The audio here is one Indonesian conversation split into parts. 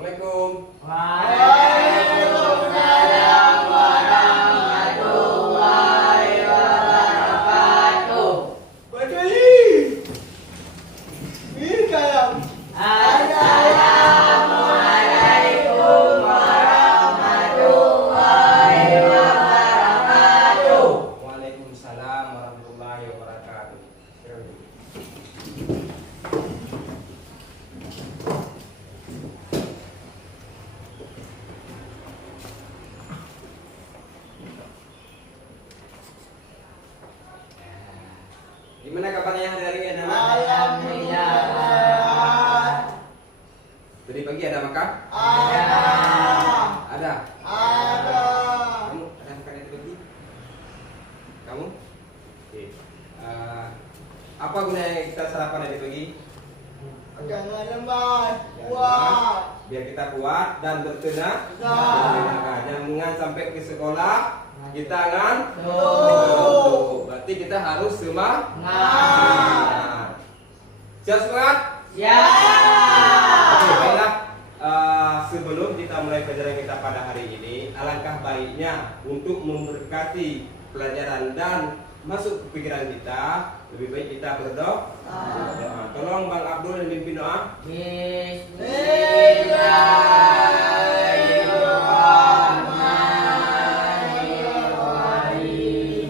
Assalamualaikum. Waalaikumsalam warahmatullahi wabarakatuh. Bajali. Kalam. Assalamualaikum warahmatullahi wabarakatuh. Waalaikumsalam warahmatullahi wabarakatuh. Gimana kabarnya hari ini anak? Alhamdulillah. Tadi pagi ada makan? Ada. Ada. Ada. Kamu ada makan tadi pagi? Kamu? Oke. Apa gunanya kita sarapan tadi pagi? Jangan lemah. Jangan Kuat. Biar kita kuat dan bertenaga. Jangan sampai ke sekolah kita ngantuk. Berarti kita harus semangat. Siap semangat? Siap. Oke, baiklah. Sebelum kita mulai pelajaran kita pada hari ini, alangkah baiknya untuk memberkati pelajaran dan masuk ke pikiran kita, lebih baik kita berdoa. Tolong Bang Abdul yang mimpin doa. Bismillahirrahmanirrahim.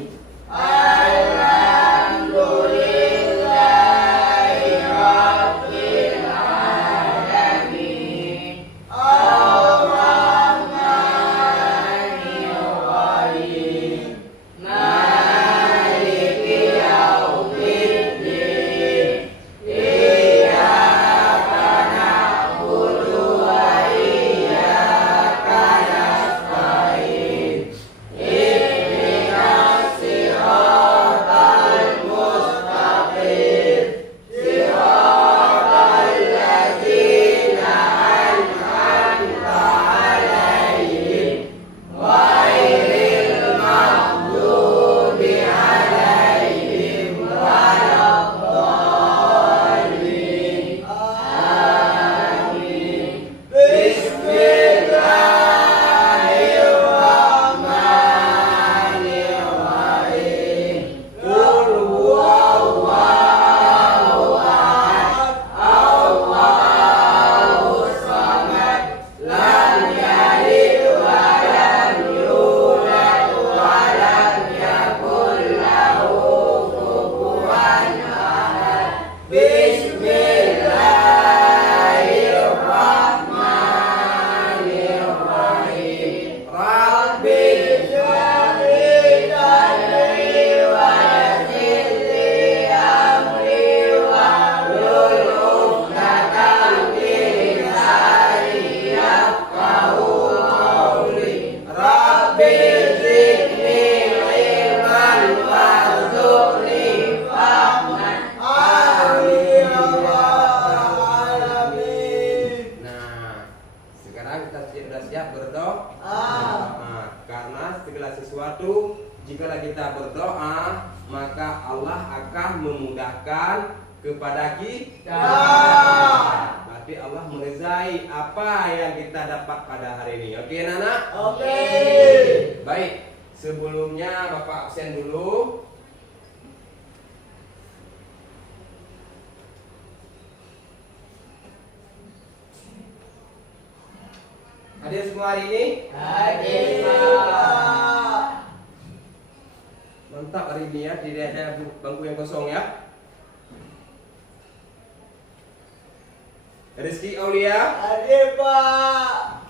Alhamdulillahirabbil alamin. Ar-Rahmanir-Rahim. Maliki yaumiddin. Iyyaka na'budu wa iyyaka nasta'in. Ihdinas siratal mustaqim. Siratal ladzina an'amta 'alaihim ghairil maghdubi 'alaihim waladdallin. Amin. Bismillahirrahmanirrahim. Qul huwallahu ahad. Allahus samad. Lam yalid wa lam yulad wa lam yakul lahu kufuwan ahad. Bismillahirrahmanirrahim. Rabbi shrahli sadri wa yassir li amri wahlul 'uqdatam min lisani yafqahu qawli. Rabbi zidni ilman warzuqni fahman. Amin ya rabbal alamin. Nah, sekarang kita sudah siap berdoa. Karena segala sesuatu jika kita berdoa, maka Allah akan memudahkan kepada kita. Berarti Allah merizai apa yang kita dapat pada hari ini. Oke, Nana? Oke. Baik, sebelumnya Bapak absen dulu. Hadir semua hari ini? Hadir, Pak. Mantap hari ini ya, tidak ada bangku yang kosong ya. Rizky Aulia, Hadir Pak.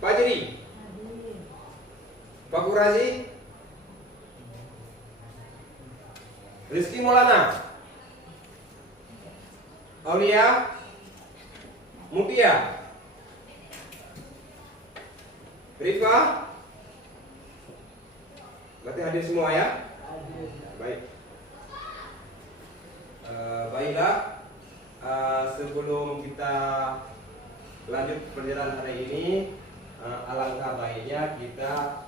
Pak Jeri, Pak Kurazi, Rizky Maulana, Aulia, Mutia, Rifa. Berarti hadir semua ya? Baik. Baiklah. Sebelum kita lanjut perjalanan hari ini, alangkah baiknya kita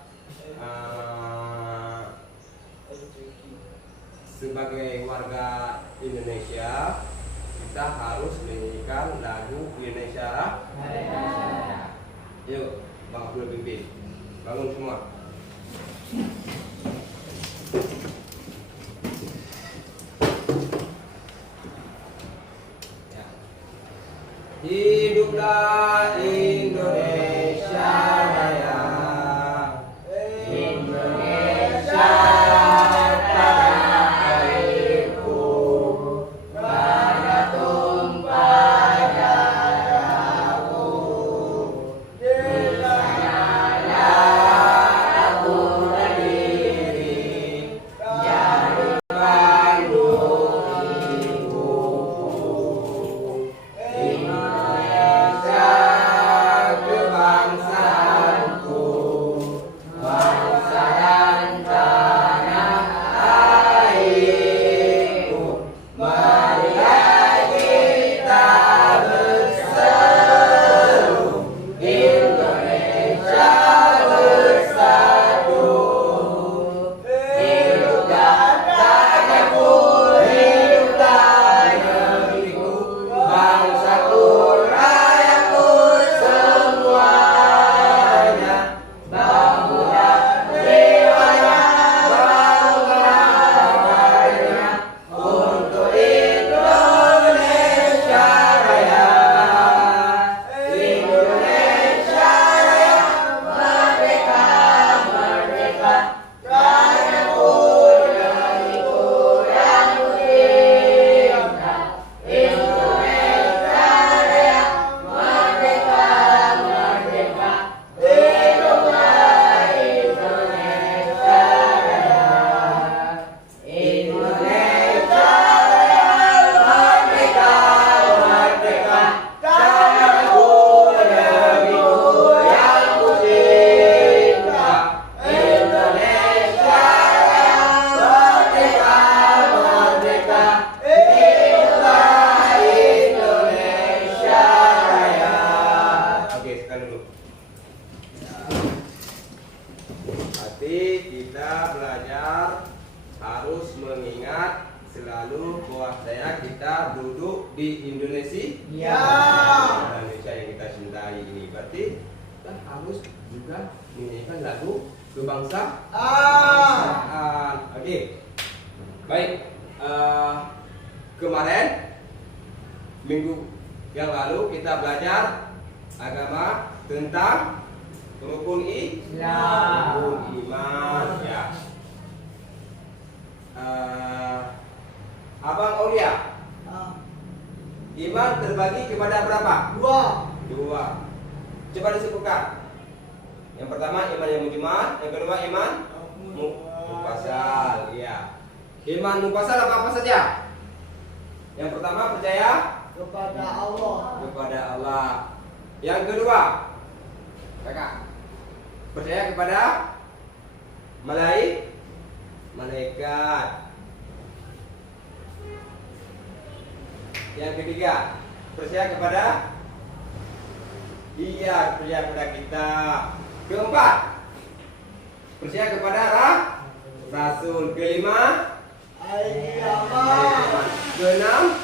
sebagai warga Indonesia kita harus menyanyikan lagu Indonesia Raya. Yuk, Bang Abdul pimpin. Bangun semua. Ya. Hiduplah Indonesia Raya. Indonesia tanah airku, banyak tumpah darahku. Di sanalah aku berdiri, jadi pandu hidupku. Indonesia kebangsaanku, bangsa dan tanah airku. Marilah kita berseru, Indonesia bersatu. Hiduplah tanahku, hiduplah negeriku, bangsaku, rakyatku semuanya. Bangunlah jiwanya, bangunlah badannya untuk Indonesia Raya. Indonesia Raya, merdeka, merdeka, tanahku, negeriku yang kucinta. Indonesia Raya, merdeka, merdeka, hiduplah Indonesia Raya. Indonesia Raya, merdeka, merdeka, tanahku, negeriku yang kucinta. Indonesia Raya, merdeka, merdeka, hiduplah Indonesia Raya. Oke, sekarang dulu. Berarti kita belajar harus mengingat selalu bahwasanya kita duduk di Indonesia. Ya. Indonesia yang kita cintai ini. Berarti kita harus juga menyanyikan lagu kebangsaan. Oke. Baik. Kemarin minggu yang lalu kita belajar agama tentang rukun rukun iman ya. Abang Aulia, iman terbagi kepada berapa? Dua. Coba disebutkan. Yang pertama iman yang mujmal, yang kedua iman mufasal. Ya. Iman mufasal apa saja? Yang pertama percaya kepada Allah. kepada Allah. Yang kedua, kakak, percaya kepada malaikat. Yang ketiga, percaya kepada percaya kepada kita. Keempat, percaya kepada Rasul. Kelima, Kiamat. keenam,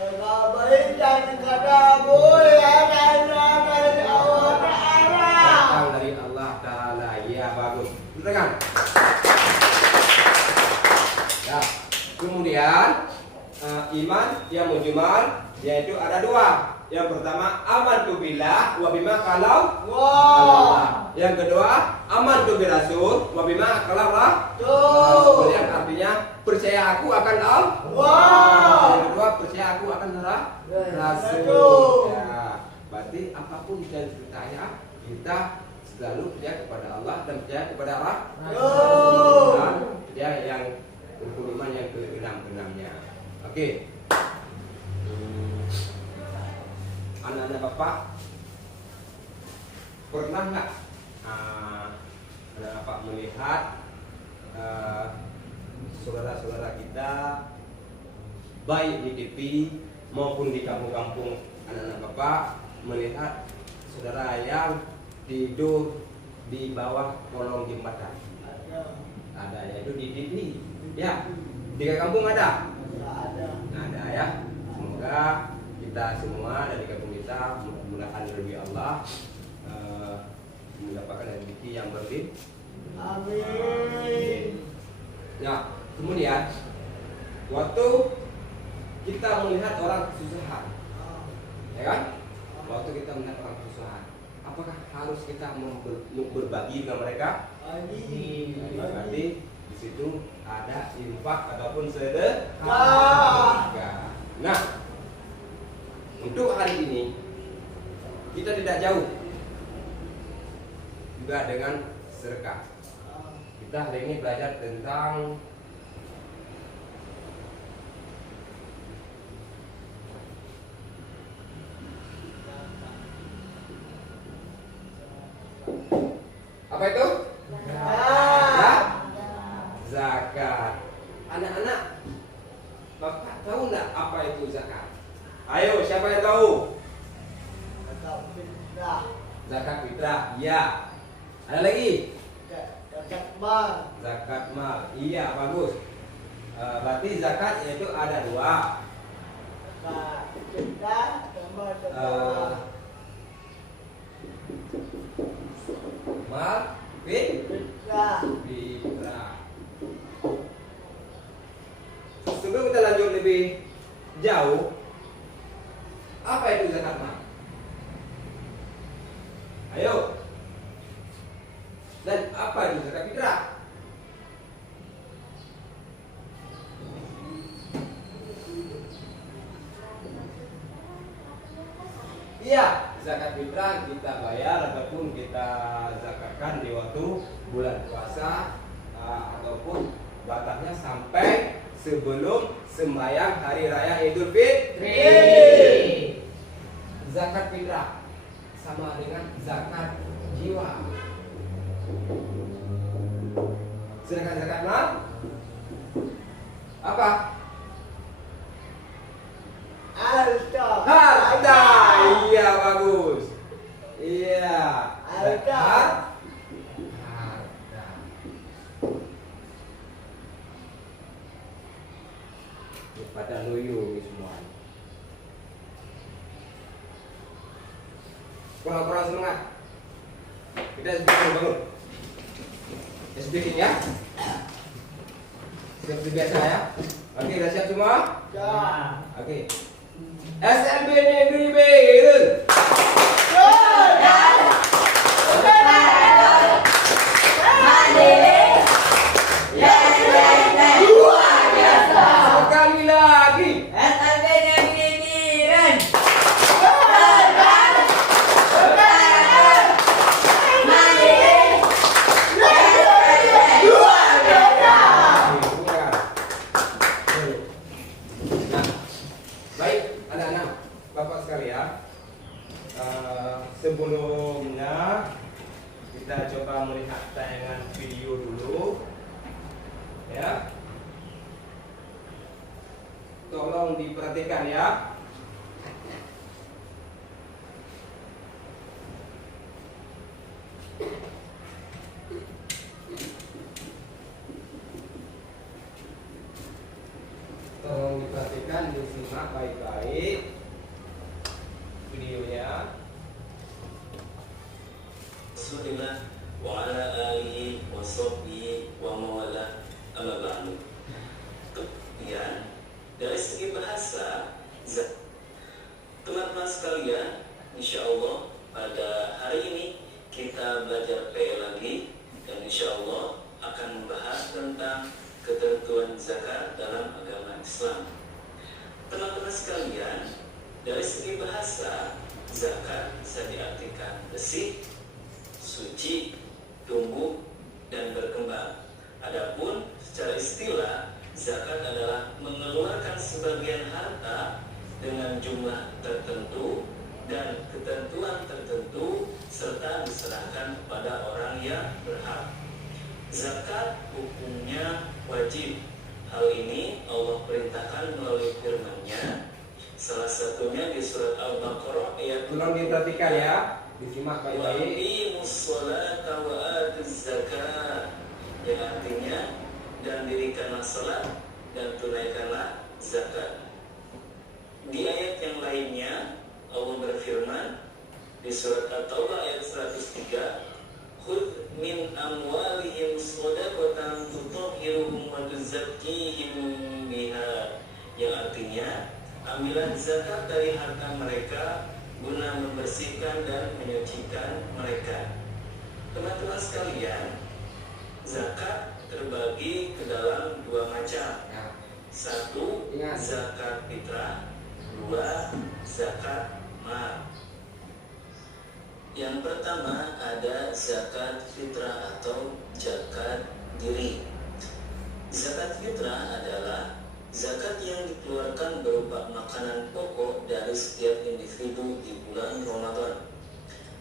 Baik dan kemuliaan dari Allah Ta'ala. datang dari Allah Ta'ala. Ya, bagus. Dengarkan. Ya. Kemudian iman yang mujmal yaitu ada dua. Yang pertama amantu billah wa bima qalau Allah. Yang kedua amantu bi rasul wa bima qalau Rasul. Yang artinya percaya aku akan Allah. Yang kedua percaya aku akan Rasul. Ya. Berarti apapun yang ditanya kita selalu percaya kepada Allah dan percaya kepada Rasul. Dan percaya yang rukun iman yang keenam-enamnya. Oke. Anak-anak bapak pernah nggak anak bapak melihat saudara-saudara kita baik di TV maupun di kampung-kampung, anak-anak bapak melihat saudara yang tidur di bawah kolong jembatan? Ada, yaitu di TV. Ya, di kampung ada. Ada ya. Semoga semoga kita semua dari kampung kita mudah-mudahan lebih Allah mendapatkan rezeki yang berlimpah. Amin. Nah, kemudian waktu kita melihat orang kesusahan, ya kan? Waktu kita melihat orang kesusahan, apakah harus kita berbagi dengan mereka? Berarti di situ ada infak ataupun sedekah. Nah, untuk hari ini kita tidak jauh juga dengan sedekah. Kita hari ini belajar tentang apa itu? Zakat. Anak-anak, Bapak tahu nggak apa itu zakat? Ayo, siapa yang tahu? Zakat fitrah, iya. Ada lagi? Zakat mal. Zakat mal, iya, bagus. Berarti zakat yaitu ada dua. Zakat fitrah sama zakat Mal, fitrah. fitrah. Sebelum kita lanjut lebih jauh, apa itu zakat mal? Ayo. Dan apa itu zakat fitrah? Iya, zakat fitrah kita bayar ataupun kita zakatkan di waktu bulan puasa ataupun batasnya sampai sebelum sembahyang hari raya Idul Fitri. Zakat fitrah sama dengan zakat jiwa. Sedangkan zakat mal apa? Harta. Iya, bagus. Iya. Harta. Harta. Pada loyo ini semua. Kurang-kurang semangat. Kita sedikit bangun. Sedikit ya. Seperti biasa ya. Oke, sudah siap semua? Ya. Oke. SLB Negeri Beirut. Sekali lagi. SLB Negeri Biren. Nah, baik anak-anak, bapak sekalian, sebelumnya kita coba melihat tayangan video dulu, ya. Tolong diperhatikan ya. Tolong diperhatikan, disimak baik-baik videonya. Rasulillah wa ala alihi wa sahbihi wa mawala amma ba'du. Kemudian dari segi bahasa, teman-teman sekalian, insya Allah pada hari ini kita belajar PL lagi dan insya Allah akan membahas tentang ketentuan zakat dalam agama Islam. Teman-teman sekalian, dari segi bahasa, zakat bisa diartikan bersih, suci, tumbuh, dan berkembang. Adapun secara istilah, zakat adalah mengeluarkan sebagian harta dengan jumlah tertentu dan ketentuan tertentu serta diserahkan kepada orang yang berhak. Zakat hukumnya wajib. Hal ini Allah perintahkan melalui firman-Nya. Salah satunya di surat Al-Baqarah ayat Tolong diperhatikan ya, disimak baik-baik. Waqimus sholata wa atuz zakat, yang artinya dan dirikanlah salat dan tunaikanlah zakat. Di ayat yang lainnya Allah berfirman di surat At-Taubah ayat 103, "Khudh min amwalihim shadaqatan tutahhiruhum wa tuzakkihim biha." Yang artinya, ambillah zakat dari harta mereka guna membersihkan dan menyucikan mereka. Teman-teman sekalian, zakat terbagi ke dalam dua macam. Satu, zakat fitrah. Dua, zakat mal. Yang pertama ada zakat fitrah atau zakat diri. Zakat fitrah adalah zakat yang dikeluarkan berupa makanan pokok dari setiap individu di bulan Ramadan.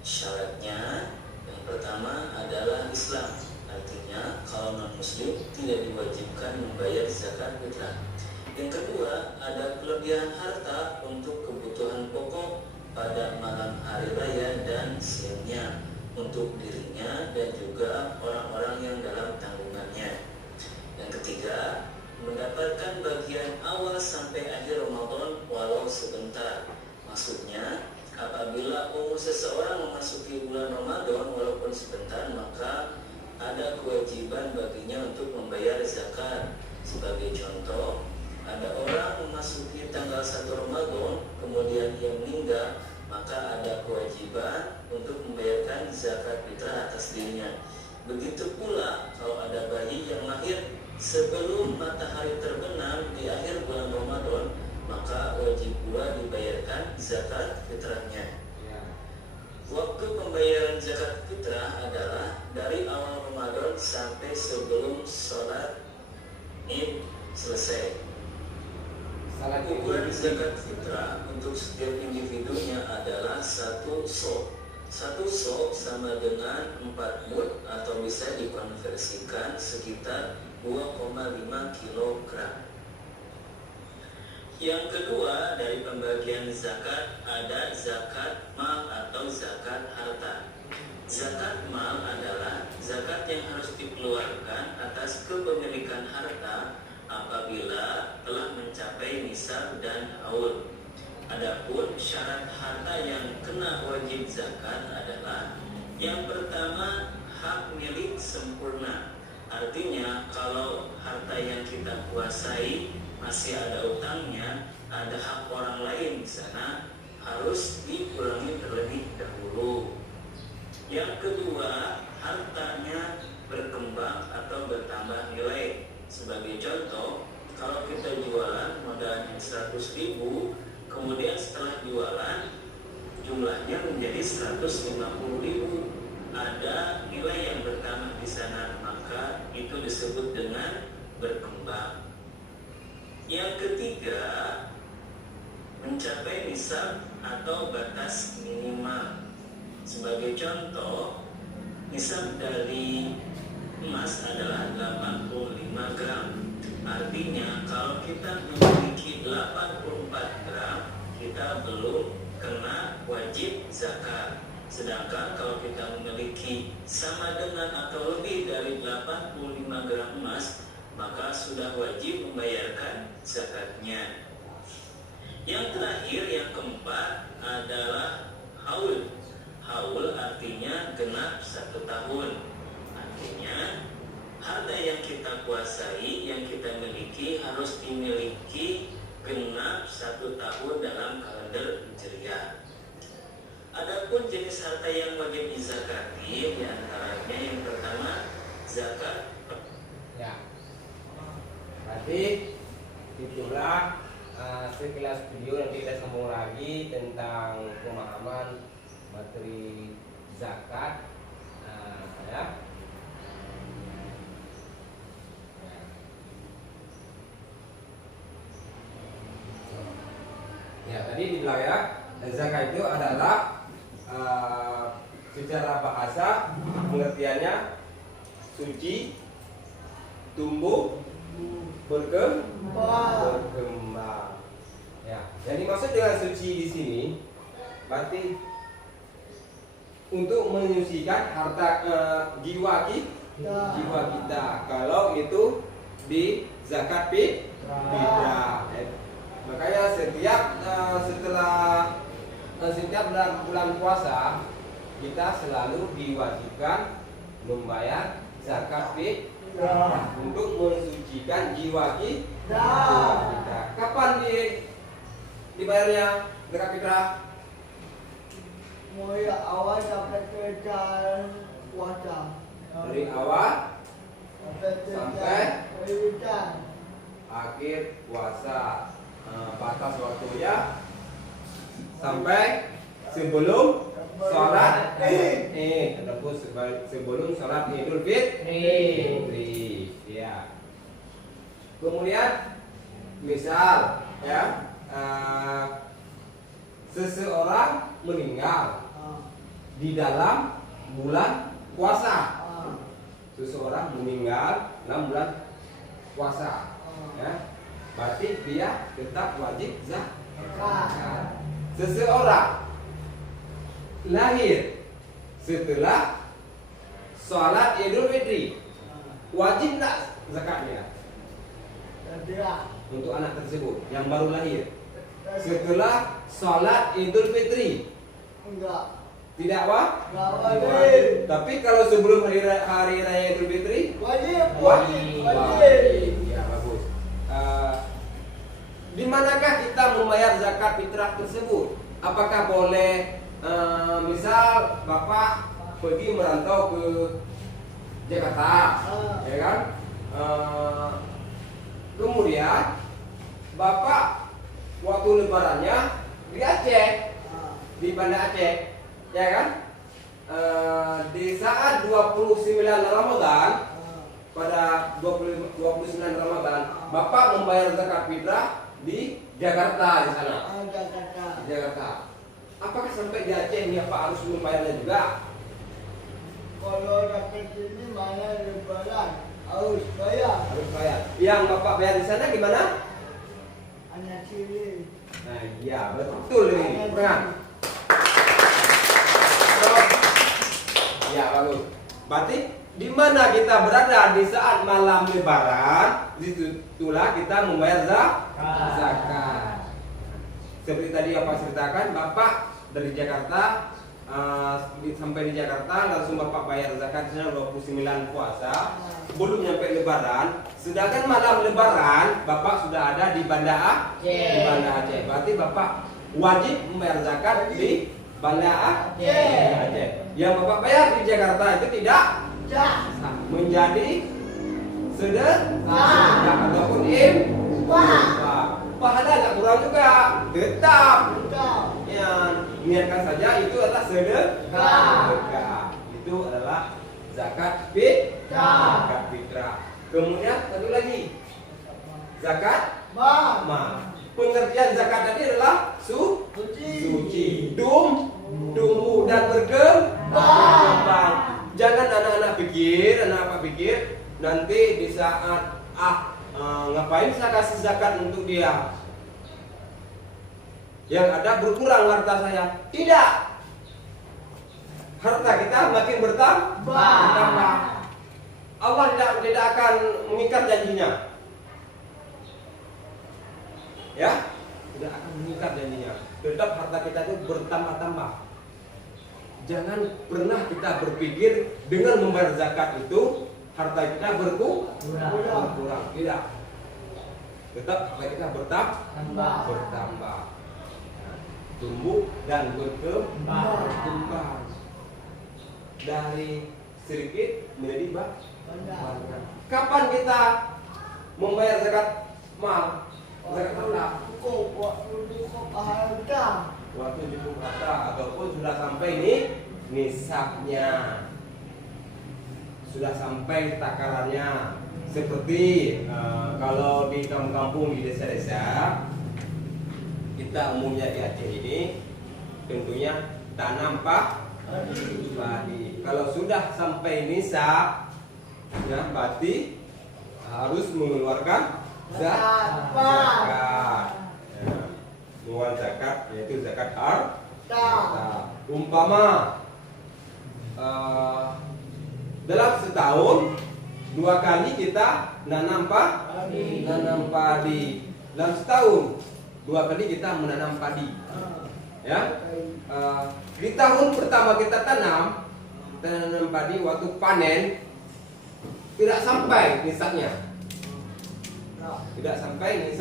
Syaratnya yang pertama adalah Islam. Artinya kalau non-muslim tidak diwajibkan membayar zakat fitrah. Yang kedua, ada kelebihan harta untuk kebutuhan pokok pada malam hari raya dan siangnya untuk dirinya dan juga orang-orang yang dalam tanggungannya. Yang ketiga, mendapatkan bagian awal sampai akhir Ramadan walau sebentar. Maksudnya, apabila umur seseorang memasuki bulan Ramadan walaupun sebentar, maka ada kewajiban baginya untuk membayar zakat. Sebagai contoh, ada orang memasuki tanggal 1 Ramadan kemudian ia meninggal, maka ada kewajiban untuk membayarkan zakat fitrah atas dirinya. Begitu pula kalau ada bayi yang lahir sebelum matahari terbenam di akhir bulan Ramadan, maka wajib pula dibayarkan zakat fitrahnya. Waktu pembayaran zakat fitrah adalah dari awal Ramadan sampai sebelum sholat Id selesai. Ukuran zakat fitrah untuk setiap individunya adalah 1 sok. 1 sok sama dengan 4 mud atau bisa dikonversikan sekitar 2,5 kg. Yang kedua dari pembagian zakat ada zakat mal atau zakat harta. Zakat mal adalah zakat yang harus dikeluarkan atas kepemilikan harta apabila telah mencapai nisab dan haul. Adapun syarat harta yang kena wajib zakat adalah yang pertama, hak milik sempurna. Artinya kalau harta yang kita kuasai masih ada utangnya, ada hak orang lain di sana, harus dikurangi terlebih dahulu. Yang kedua, hartanya berkembang atau bertambah nilai. Sebagai contoh, kalau kita jualan modalnya 100.000, kemudian setelah jualan jumlahnya menjadi 150.000, ada nilai yang bertambah di sana, maka itu disebut dengan berkembang. Yang ketiga, mencapai nisab atau batas minimal. Sebagai contoh, nisab dari emas adalah 85 gram. Artinya kalau kita memiliki 84 gram, kita belum kena wajib zakat. Sedangkan kalau kita memiliki sama dengan atau lebih dari 85 gram emas, maka sudah wajib membayarkan zakatnya. Yang terakhir, yang keempat adalah haul. Haul artinya genap 1 tahun. Artinya harta yang kita kuasai, yang kita miliki harus dimiliki genap 1 tahun dalam kalender Hijriah. Adapun jenis harta yang wajib dizakati, diantaranya yang pertama zakat. Ya. Berarti itulah sekilas video, nanti kita sambung lagi tentang pemahaman materi zakat. Ya. Ya, tadi dibilang ya, zakat itu adalah secara bahasa pengertiannya suci, tumbuh, berkembang. Ya, yang dimaksud dengan suci di sini berarti untuk menyucikan harta jiwa kita. Kalau itu di zakat fitrah. Makanya setiap dalam bulan puasa kita selalu diwajibkan membayar zakat fitrah untuk mensucikan jiwa kita. Kapan dibayarnya zakat fitrah? Mulai awal sampai kerjaan puasa. Dari awal sampai hujan. akhir puasa. Batas waktunya sampai sebelum sholat tembus sebelum sholat Idul Fitri. Ya. Kemudian misal ya seseorang meninggal di dalam bulan puasa. Seseorang meninggal dalam bulan puasa, ya, berarti dia tetap wajib zakat. Seseorang lahir setelah sholat Idul Fitri, wajib tak zakatnya untuk anak tersebut yang baru lahir setelah sholat Idul Fitri? Enggak. Tidak wajib. Tapi kalau sebelum hari raya Idul Fitri wajib. Ya, bagus. Di manakah kita membayar zakat fitrah tersebut? Apakah boleh misal Bapak pergi merantau ke Jakarta, ya kan? Kemudian Bapak waktu lebarannya di Aceh, di Banda Aceh, ya kan? Di saat 29 Ramadan, pada 29 Ramadan, Bapak membayar zakat fitrah di Jakarta di sana. Di Jakarta. Apakah sampai di Aceh ini Pak harus membayarnya juga? Kalau dapat ini mana lebaran harus bayar. Harus bayar. Yang Bapak bayar di sana gimana? Anak ciri. Nah, iya betul ini. Pegang. Ya, bagus. Berarti di mana kita berada di saat malam lebaran, disitulah kita membayar zakat. Seperti tadi Bapak ceritakan, Bapak dari Jakarta sampai di Jakarta langsung Bapak bayar zakat 29 puasa, belum nyampe lebaran. Sedangkan malam lebaran Bapak sudah ada di Banda Aceh. Berarti Bapak wajib membayar zakat di Banda Aceh. Yang Bapak bayar di Jakarta itu tidak menjadi sedekah ataupun infak. Pahala nggak kurang juga, tetap. Ya, niatkan saja itu adalah sedekah. Itu adalah zakat fitrah. Kemudian satu lagi, zakat mal. Pengertian zakat tadi adalah suci, tumbuh dan berkembang. Jangan anak-anak pikir nanti di saat ngapain saya kasih zakat untuk dia, yang ada berkurang harta saya. Tidak, harta kita makin bertambah. Allah tidak akan mengikat janjinya, ya, tidak akan mengikat janjinya. Tetap harta kita itu bertambah-tambah. Jangan pernah kita berpikir dengan membayar zakat itu harta kita berkurang. Tidak. Tetap harta kita bertambah. Tumbuh dan berkembang. Dari sedikit menjadi banyak. Kapan kita membayar zakat mal? Zakat harta. Waktu cukup harta ataupun sudah sampai nisabnya, sudah sampai takarannya. Seperti kalau di kampung-kampung, di desa-desa kita umumnya di Aceh ini tentunya tanam padi. Kalau sudah sampai nisab, ya, berarti harus mengeluarkan zakat. Mengeluarkan zakat, yaitu zakat harta. Umpama dalam setahun 2 kali kita nanam padi. Dalam setahun 2 kali kita menanam padi. Ya, di tahun pertama kita tanam padi, waktu panen tidak sampai nisabnya, tidak sampai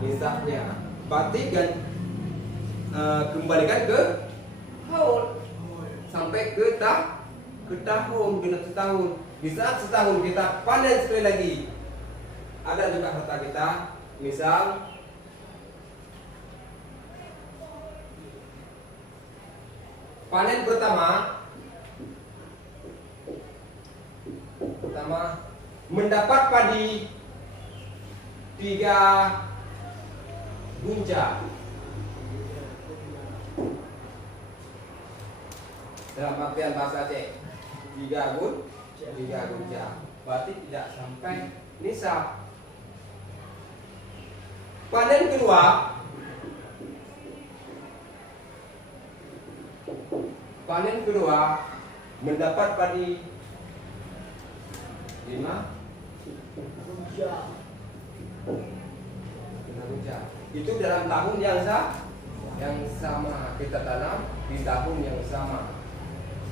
nisabnya. Berarti kan kembalikan ke tahun sampai ke tahun, genap setahun. Di saat setahun kita panen sekali lagi, ada juga harta kita, misal panen pertama mendapat padi 3 gunca. Dalam artian bahasa Aceh 3 gunca. Berarti tidak sampai nisab. Panen kedua mendapat padi 5 gunca. Itu dalam tahun yang sama kita tanam di tahun yang sama.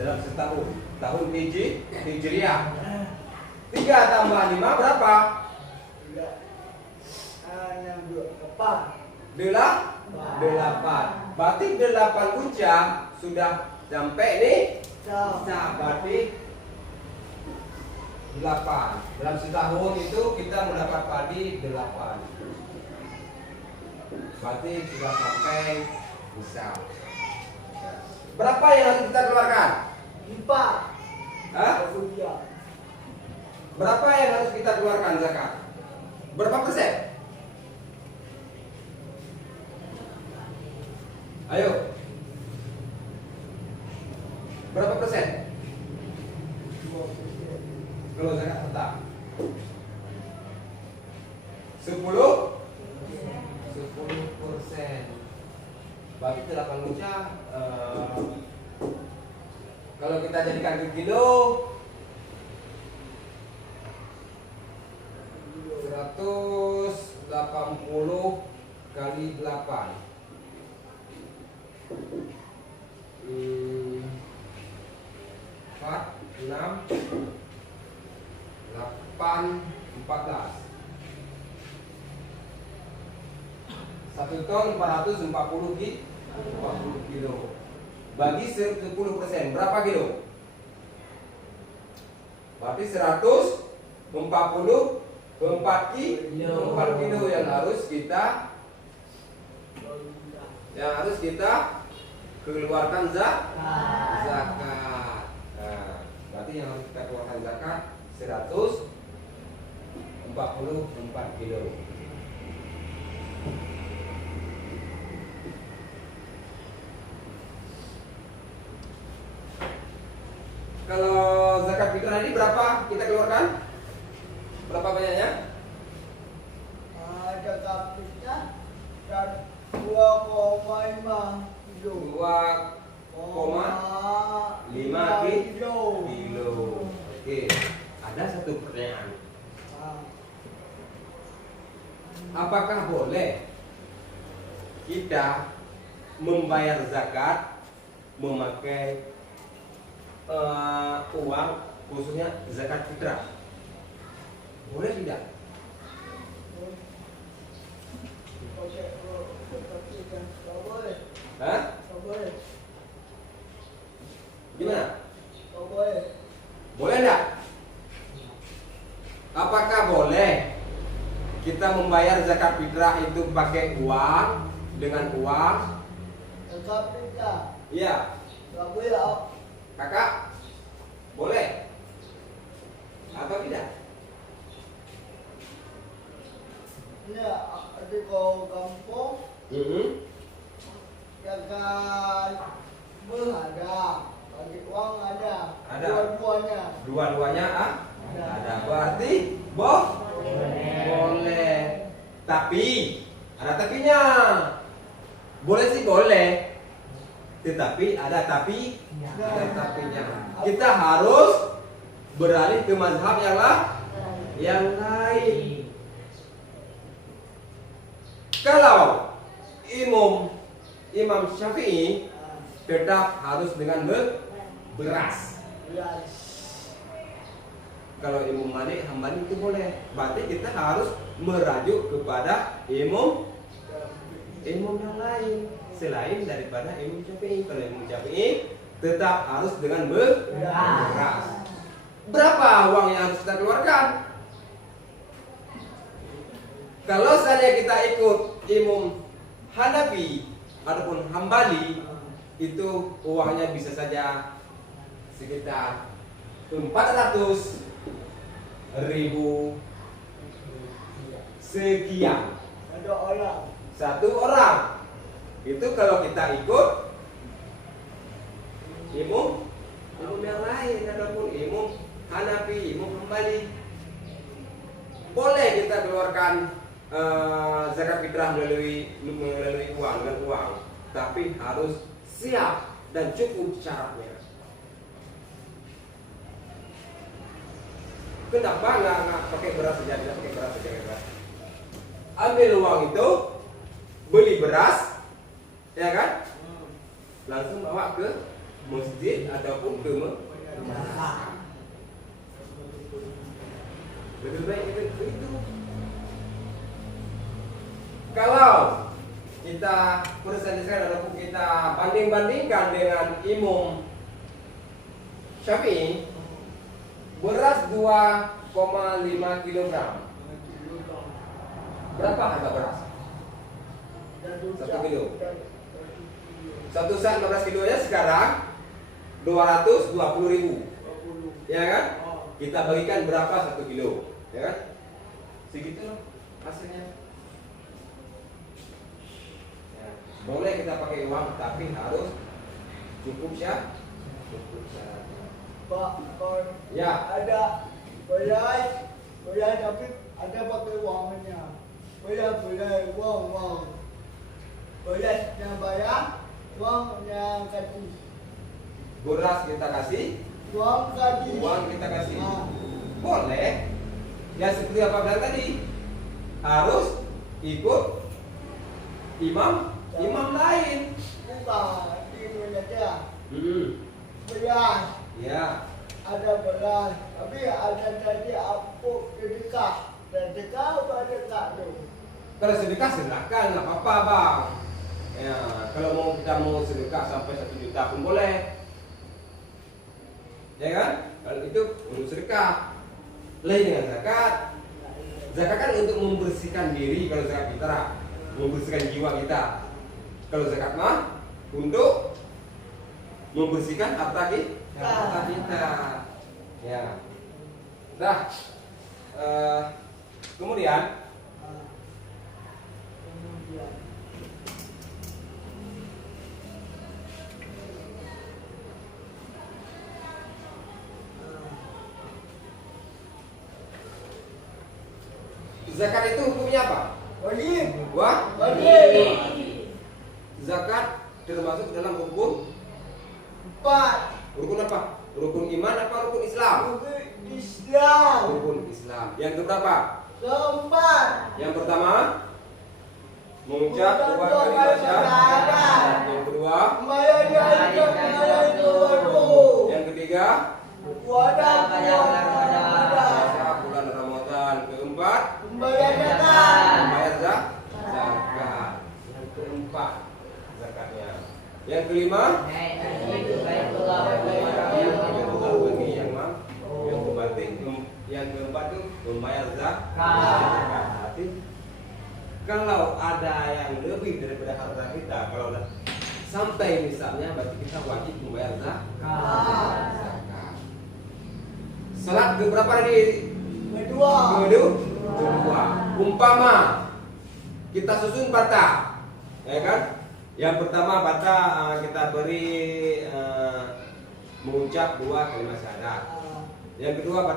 Dalam setahun, tahun Hijriah. 3 tambah 5 berapa? 8. Berarti 8 gunca sudah sampai nih. Berarti 8. Dalam setahun itu kita mendapat padi 8. Berarti sudah sampai nisab. Berapa yang harus kita keluarkan? 4. Hah? Berapa yang harus kita keluarkan zakat? Berapa persen? Ayo. Berapa persen? Kalau zakat tetap 10%. Berarti 8 gunca. Kalau kita jadikan ke kilo, 180 kali 8. 4, 6, 8, 14. 1 ton 440 kilo. Bagi 10%, berapa kilo? Berarti 144 kilo yang harus kita keluarkan zakat. Nah, berarti yang harus kita keluarkan zakat 144 kilo. Kalau zakat fitrah ini berapa kita keluarkan? Berapa banyaknya? Zakat fitrah 2,5 kilo. Oke, ada satu pertanyaan. Apakah boleh kita membayar zakat memakai uang, khususnya zakat fitrah? Boleh tidak? Hah? Gimana? Boleh enggak? Apakah boleh kita membayar zakat fitrah itu pakai uang, dengan uang? Zakat fitrah. Iya. Enggak boleh. Kakak, boleh atau tidak? Ini ada kau kampung. Zakat berada, bagi uang ada. Dua-duanya ada. Berarti boleh. Tapi ada tapinya. Boleh sih boleh. Tetapi ada tapinya. Kita harus beralih ke mazhab yang lain. Kalau Imam Syafi'i tetap harus dengan beras. Beras. Kalau Imam Malik Hambali itu boleh. Berarti kita harus merajuk kepada imam yang lain selain daripada Imam Syafi'i. Kalau Imam Syafi'i tetap harus dengan beras. Berapa uang yang harus kita keluarkan? Kalau saja kita ikut Imam Hanafi ataupun Hambali, itu uangnya bisa saja sekitar 400.000 sekian. Ada orang. Satu orang. Itu kalau kita ikut imam yang lain ataupun imam Hanafi, imam Hambali, boleh kita keluarkan zakat fitrah melalui uang dengan uang, tapi harus siap dan cukup syaratnya. Kenapa nggak pakai beras saja? Tidak pakai beras saja. Ambil uang itu, beli beras, ya kan? Langsung bawa ke masjid ataupun ke madrasah. Lebih baik itu. Kalau kita presentasikan ataupun kita banding-bandingkan dengan Imam Syafi'i, beras 2,5 kg. Berapa harga beras? 1 kilo. Satu sak 15 kilonya sekarang 220.000. Ya kan? Kita bagikan berapa 1 kilo? Ya kan? Segitu loh hasilnya. Ya, boleh kita pakai uang tapi harus cukup syarat. Pak, Ya. ada beras tapi ada pakai uangnya. Beras uang. Beras yang bayar, uang yang kasih. Beras kita kasih, Uang kasih. uang kita kasih. Nah, Boleh. Ya seperti apa bilang tadi, harus ikut imam lain. bukan di Indonesia. Beras. Ya. Ada beras, tapi ada tadi apa sedekah. Sedekah apa sedekah tu? Kalau sedekah silakan, nggak apa-apa bang. Ya, kalau kita mau sedekah sampai 1 juta pun boleh. Ya kan? Kalau itu untuk sedekah. Lain dengan zakat. Zakat kan untuk membersihkan diri. Kalau zakat fitrah, membersihkan jiwa kita. Kalau zakat mah untuk membersihkan harta kita. Ya. Dah. Kemudian Kemudian zakat itu hukumnya apa? wajib. Wah, Wajib. zakat termasuk dalam rukun 4. rukun apa? Rukun iman apa rukun Islam? Rukun Islam. Rukun Islam. Yang keberapa? Keempat. Yang pertama mengucap dua kalimat syahadat. Yang kedua, Membayar zakat kepada itu. yang ketiga, Puasa puasa bulan Ramadan. Keempat, membayar zakat. membayar zakat. Yang keempat, zakatnya. Yang kelima, yang keempat itu membayar zakat. Berarti kalau ada yang lebih daripada harta kita, kalau udah sampai misalnya, berarti kita wajib membayar zakat. Salat keberapa tadi? Kedua. Kedua. Umpama kita susun bata, ya kan? Yang pertama bata kita beri mengucap 2 kalimat syahadat. Yang kedua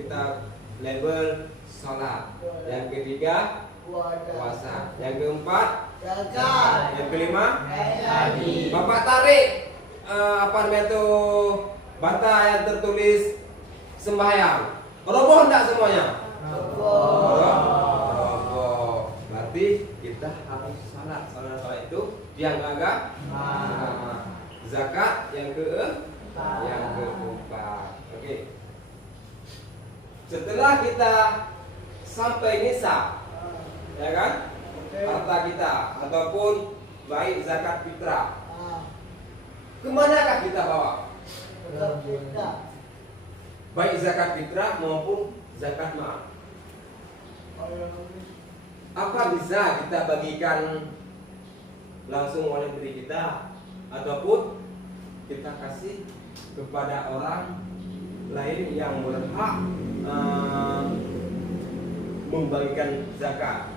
kita label salat. Yang ketiga puasa. Yang keempat Zakat. yang kelima Haji. Bapak tarik apa namanya itu bata yang tertulis sembahyang. Roboh enggak semuanya? Roboh. Berarti kita kita harus salat. Salat itu yang agama. Zakat yang keempat. Oke. Setelah kita sampai nisab, ya kan? Harta kita ataupun baik zakat fitrah, kemanakah kita bawa? Baik zakat fitrah maupun zakat mal. Apa bisa kita bagikan langsung oleh diri kita ataupun kita kasih kepada orang lain yang berhak membagikan zakat?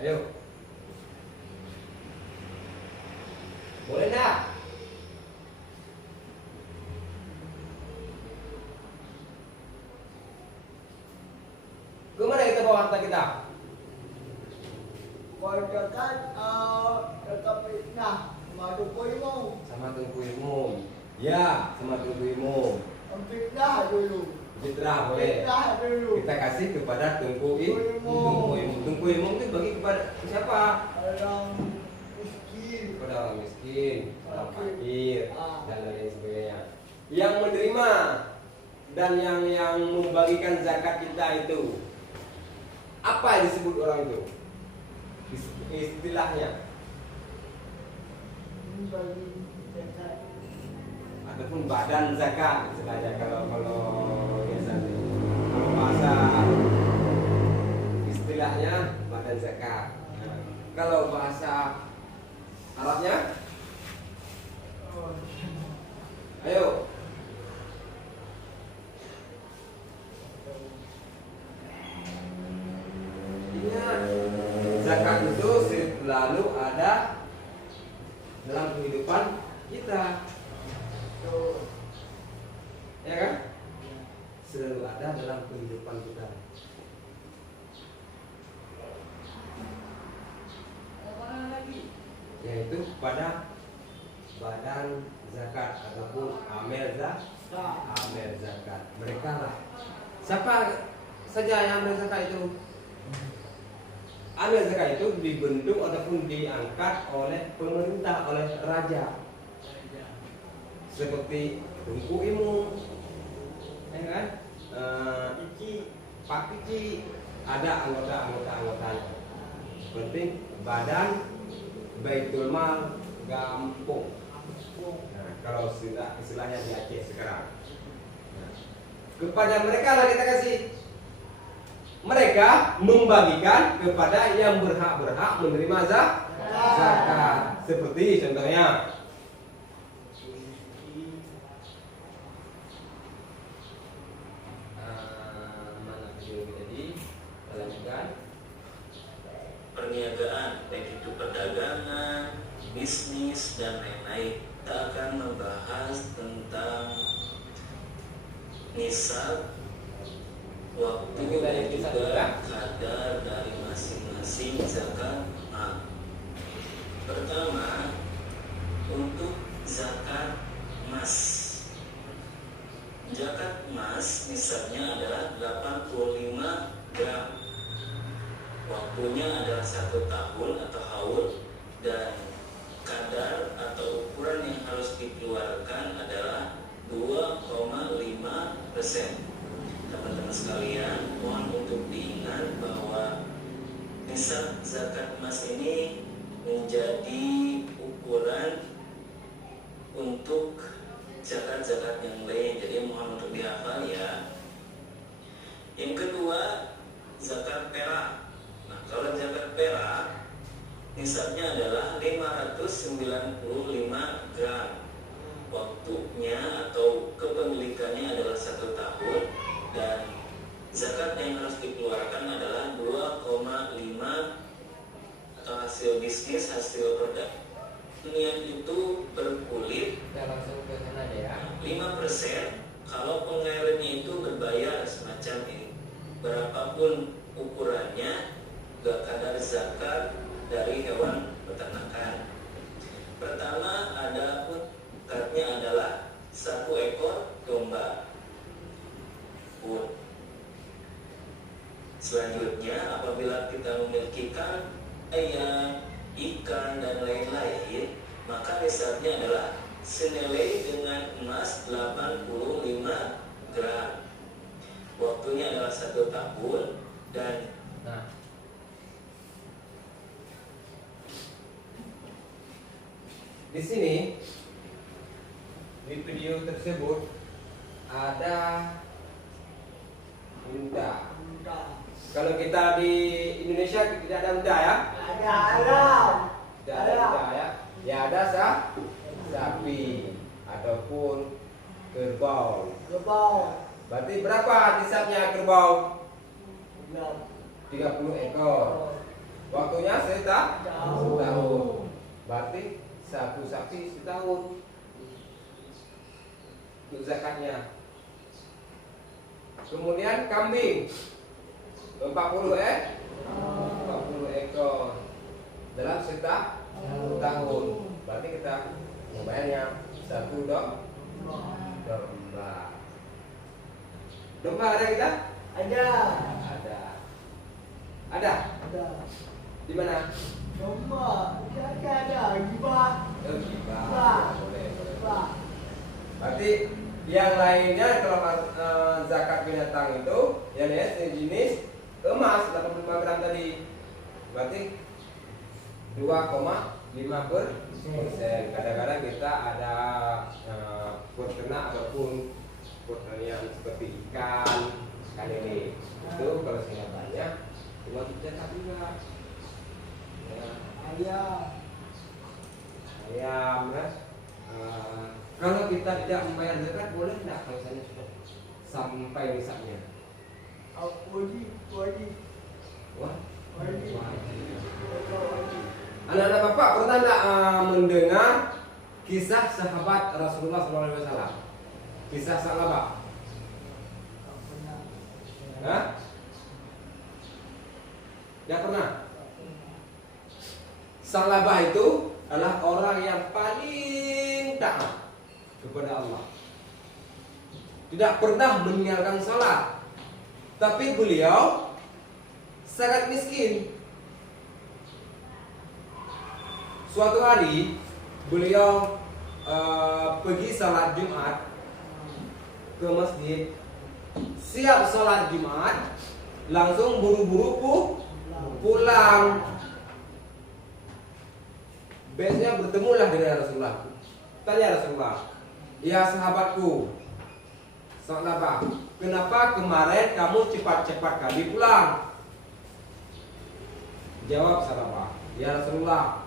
Ayo, boleh enggak? Kemana kita bawa harta kita? Zakat zakat fitnah sama Tengku Imam. Sama Tengku Imam. Ya, sama Tengku Imam. Fitnah dulu. Fitrah boleh. Fitnah dulu. Kita kasih kepada Tengku Imam. Tengku Imam itu bagi kepada siapa? Orang miskin. Kepada orang miskin, orang fakir, dan lain sebagainya. Yang menerima dan yang membagikan zakat kita itu, apa yang disebut orang itu? Istilahnya. Bagi zakat. Ataupun badan zakat istilahnya kalau biasanya. Kalau bahasa istilahnya badan zakat. Nah, kalau bahasa Arabnya, ayo. Ingat, zakat itu selalu ada dalam kehidupan kita, ya kan? Selalu ada dalam kehidupan kita. Yaitu pada badan zakat ataupun amil zakat. Mereka lah. Siapa saja yang amil zakat itu? Amil zakat itu dibentuk ataupun diangkat oleh pemerintah, oleh raja. Seperti Tengku Imam, ya kan? Pak Kici, ada anggotanya. Penting badan Baitul Mal Gampung. Nah, kalau istilahnya di Aceh sekarang. Nah, kepada mereka lah kita kasih. Mereka membagikan kepada yang berhak menerima zakat. Seperti contohnya mana video tadi? Kita lanjutkan. Perniagaan, baik itu perdagangan, bisnis, dan lain-lain. Kita akan membahas tentang nisab, waktu, dan juga kadar dari masing-masing zakat mal. Pertama, untuk zakat emas. Zakat emas nisabnya adalah 85 gram. Waktunya adalah 1 tahun atau haul, dan kadar atau ukuran yang harus dikeluarkan adalah 2,5%. Teman-teman sekalian, mohon untuk diingat bahwa nisab zakat emas ini menjadi ukuran untuk zakat-zakat yang lain. Jadi mohon untuk dihafal ya. Yang kedua, zakat perak. Nah, kalau zakat perak nisabnya adalah 595 gram. Waktunya atau kepemilikannya adalah 1 tahun, dan zakat yang harus dikeluarkan adalah 2,5 atau hasil bisnis, hasil perdagangan yang itu berkulit. Kita langsung ke sana aja ya. 5% kalau pengairnya itu berbayar semacam ini. Berapapun ukurannya, gak kadar zakat dari hewan peternakan. Pertama zakatnya adalah 1 ekor domba. Selanjutnya, apabila kita memiliki ayam, ikan, dan lain-lain, maka nisabnya adalah senilai dengan emas 85 gram. Waktunya adalah 1 tahun dan di sini di video tersebut ada unta. Kalau kita di Indonesia tidak ada unta ya? Tidak ada unta ya. Ya ada sapi ataupun kerbau. Berarti berapa nisabnya kerbau? 30 ekor. Waktunya setahun. Berarti satu sapi setahun untuk zakatnya. Kemudian kambing 40 ekor dalam setahun. Berarti kita membayarnya 1 domba. Domba ada kita? Ada. Di mana? Boleh. Berarti yang lainnya kalau zakat binatang itu yang sejenis emas 85 gram tadi. Berarti 2,5%. Kadang-kadang kita ada peternak ataupun pertanian seperti ikan ini. Itu kalau saya banyak cuma zakat juga. Ayam kan? Kalau kita tidak membayar zakat boleh tidak kalau misalnya sudah sampai nisabnya? Wah, anak-anak bapak pernah tidak mendengar kisah sahabat Rasulullah SAW? Kisah Salabah? Tidak pernah. Salabah itu adalah orang yang paling taat kepada Allah. Tidak pernah meninggalkan salat. Tapi beliau sangat miskin. Suatu hari beliau pergi salat Jumat ke masjid. Siap salat Jumat, langsung buru-buru pulang. Biasanya bertemulah dengan Rasulullah. Tanya Rasulullah, ya sahabatku Salabah, kenapa kemarin kamu cepat-cepat kali pulang? Jawab Salabah, ya Rasulullah,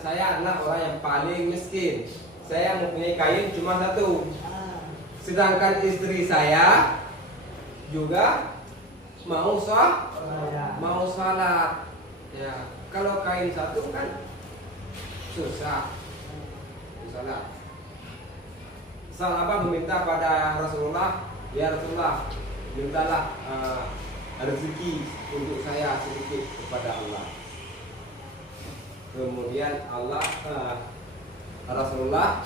saya adalah orang yang paling miskin. Saya mempunyai kain cuma 1. Sedangkan istri saya juga mau salat. Ya, kalau kain 1 kan susah salat. Salabah meminta pada Rasulullah, ya Rasulullah, mintalah rezeki untuk saya sedikit kepada Allah. Kemudian Rasulullah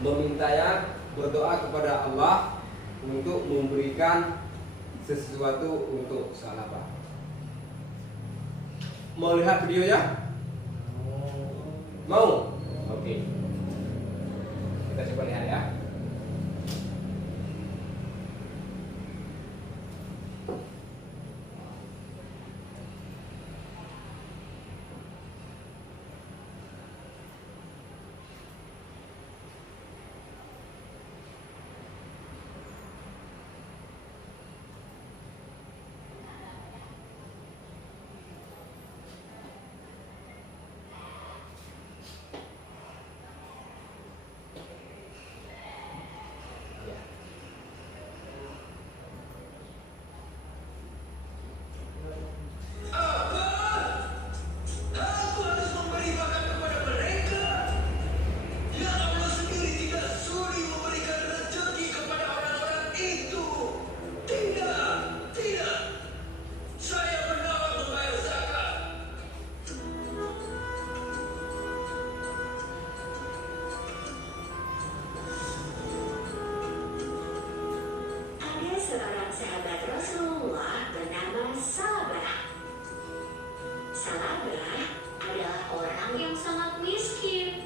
memintanya berdoa kepada Allah untuk memberikan sesuatu untuk Salabah. Mau lihat videonya? Mau? Oke. Kita coba lihat ya. Ada seorang seorang sahabat Rasulullah bernama Salabah. Salabah adalah orang yang sangat miskin.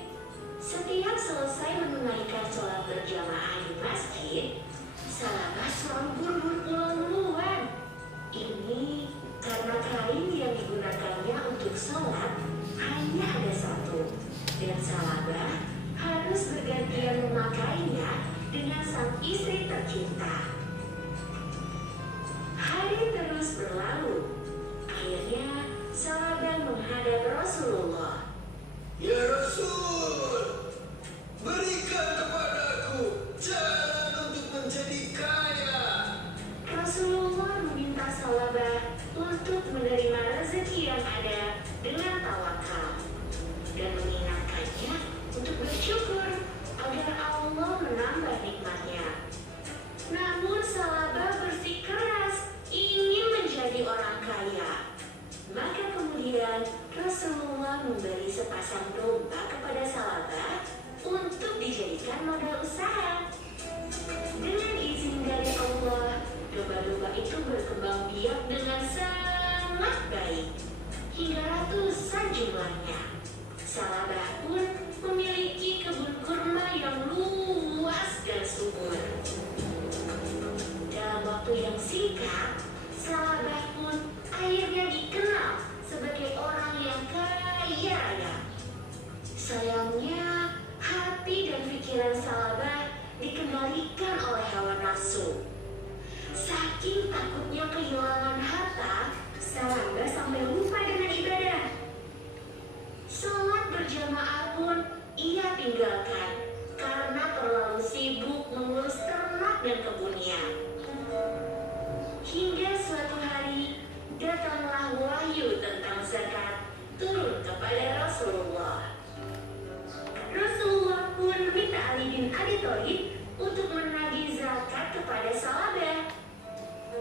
Setiap selesai menunaikan sholat berjamaah di masjid, Salabah selalu buru-buru pulang duluan. Ini karena kain yang digunakannya untuk sholat hanya ada satu, dan Salabah harus bergantian memakainya dengan sang istri tercinta. Hari terus berlalu. Akhirnya Salabah menghadap Rasulullah. Ya Rasul, berikan kepadaku jalan untuk menjadi kaya. Rasulullah meminta Salabah untuk menerima rezeki yang ada dengan tawakal dan mengingatkannya untuk bersyukur agar Allah menambah nikmatnya. Namun Salabah bersikeras ingin menjadi orang kaya. Maka kemudian Rasulullah memberi sepasang domba kepada Salabah untuk dijadikan modal usaha. Dengan izin dari Allah, domba-domba itu berkembang biak dengan sangat baik hingga ratusan jumlahnya. Salabah pun memiliki kebun kurma yang luas dan subur. Dalam waktu yang singkat, Salabah pun akhirnya dikenal sebagai orang yang kaya raya. Sayangnya, hati dan pikiran Salabah dikendalikan oleh hawa nafsu. Saking takutnya kehilangan harta, Salabah sampai lupa dengan ibadah. Sholat berjamaah pun ia tinggalkan karena terlalu sibuk mengurus ternak dan kebunnya. Hingga suatu hari datanglah wahyu tentang zakat turun kepada Rasulullah. Rasulullah pun meminta Ali bin Abi Thalib untuk menagih zakat kepada Salabah.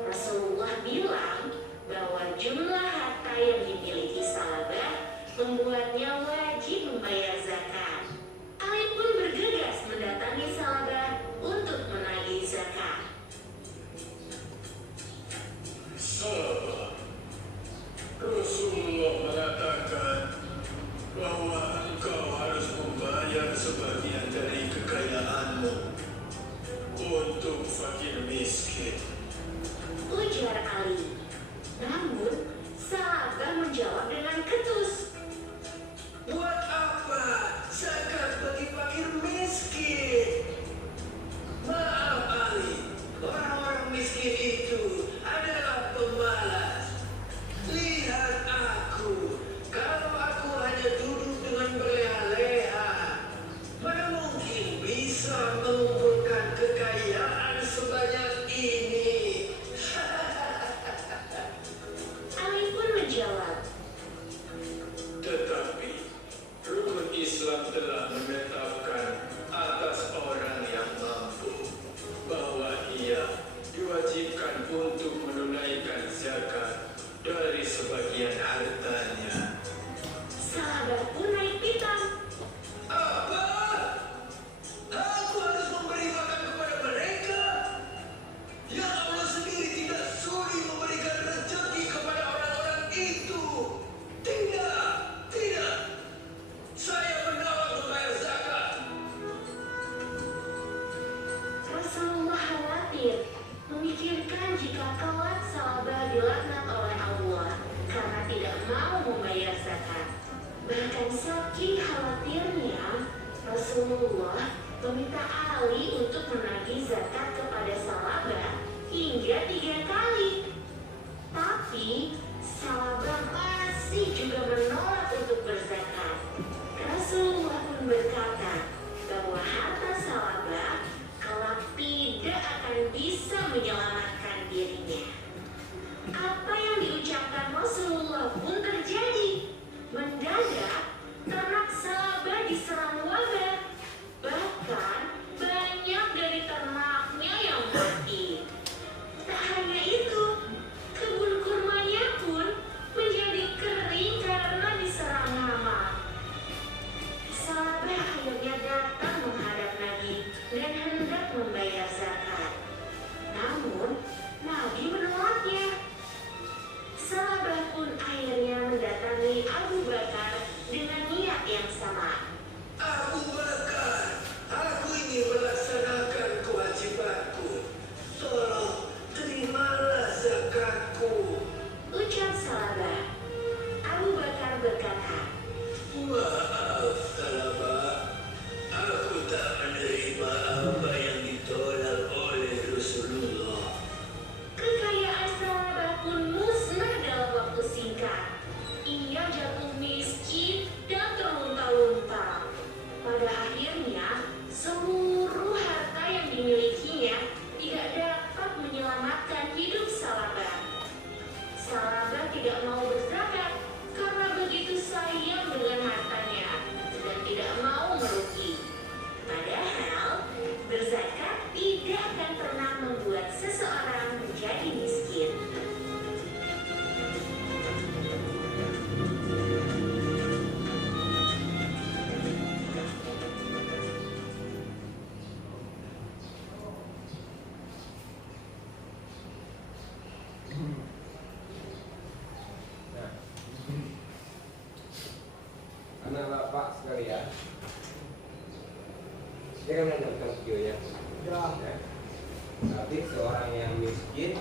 Rasulullah bilang bahwa jumlah harta yang dimiliki Salabah membuatnya wajib membayar zakat. Ali pun bergegas mendatangi Salabah untuk menagih zakat. Salabah, Rasulullah mengatakan bahwa engkau harus membayar sebagian dari kekayaanmu untuk fakir miskin. Ujar Ali. Namun Salabah menjawab dengan ketus. Buat apa zakat bagi fakir miskin? Maaf Ali, orang-orang miskin itu adalah pemalas. Lihat aku, kalau aku hanya duduk dengan berleha-leha, mana mungkin bisa mengumpulkan kekayaan sebanyak ini? Ali pun menjawab. Tetapi rukun Islam telah menetapkan atas orang yang mampu bahwa ia diwajibkan untuk menunaikan zakat dari sebagian hartanya. Salabah pun naik pitam. Apa? Aku harus memberi makan kepada mereka? Ya Allah sendiri tidak sudi memberikan rezeki kepada orang-orang itu. Tidak, tidak. Saya menolak membayar zakat. Rasulullah khawatir memikirkan jika kelak Salabah dilaknat oleh Allah karena tidak mau membayar zakat. Bahkan saking khawatirnya, Rasulullah meminta Ali untuk menagih zakat kepada Salabah hingga 3 kali. Tapi Salabah masih juga menolak untuk berzakat. Rasulullah pun berkata bahwa harta Salabah kelak tidak akan bisa menyelamatkan dirinya. Apa yang diucapkan Rasulullah pun terjadi. Mendadak, ternak Salabah diserang wabah. Bahkan, banyak dari ternaknya yang mati. Tak hanya itu, kebun kurmanya pun menjadi kering karena diserang hama. Salabah akhirnya datang menghadap Nabi dan hendak membayar zakat. Namun, seseorang menjadi miskin. Nah, anak bapak sekalian, dia kan menonton videonya. Ya. Tapi seorang yang miskin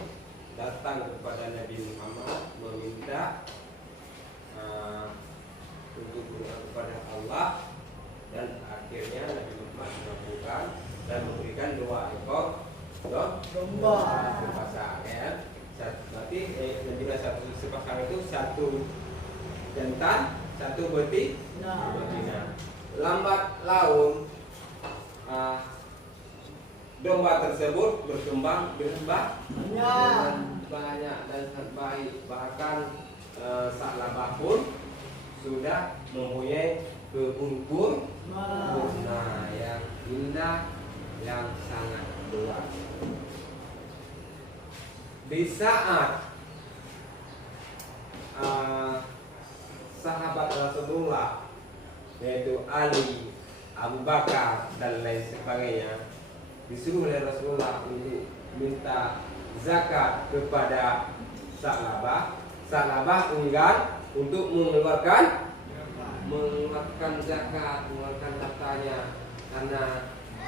datang kepada Nabi Muhammad meminta untuk berdoa kepada Allah, dan akhirnya Nabi Muhammad melakukan dan memberikan 2 ekor Domba. sepasang, ya. Berarti dan juga satu sepasang itu 1 jantan, 1 betina. Lambat laun domba tersebut berkembang dengan banyak dan sangat baik. Bahkan Sa'labah pun sudah mempunyai kebun kurma yang indah, yang sangat luas. Di saat sahabat Rasulullah, yaitu Ali, Abu Bakar dan lain sebagainya, disuruh oleh Rasulullah untuk minta zakat kepada Sa'labah. Sa'labah enggan untuk mengeluarkan zakat, mengeluarkan hartanya, karena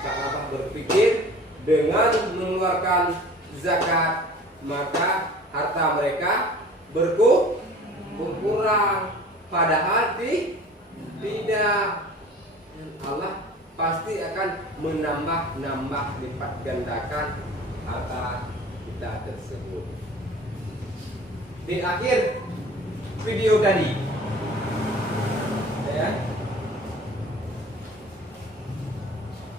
Sa'labah berpikir dengan mengeluarkan zakat maka harta mereka berkurang, padahal tidak. Allah pasti akan menambah lipat gandakan harta kita tersebut. Di akhir video tadi, ya,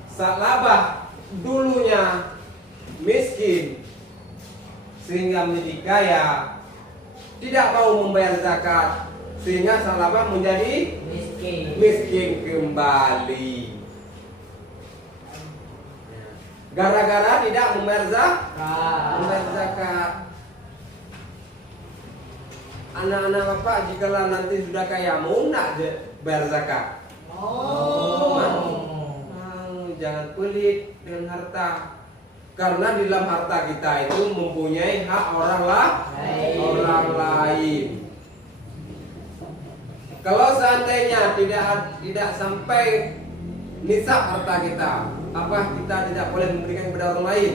Sa'labah dulunya miskin sehingga menjadi kaya, tidak mau membayar zakat, sehingga Sa'labah menjadi miskin kembali. Gara-gara tidak membayar zakat. Anak-anak bapak jikalau nanti sudah kaya, mau nak bayar zakat? Jangan pelit dengan harta, karena di dalam harta kita itu mempunyai hak orang lain. Kalau seandainya tidak sampai nisab harta kita, apa kita tidak boleh memberikan kepada orang lain?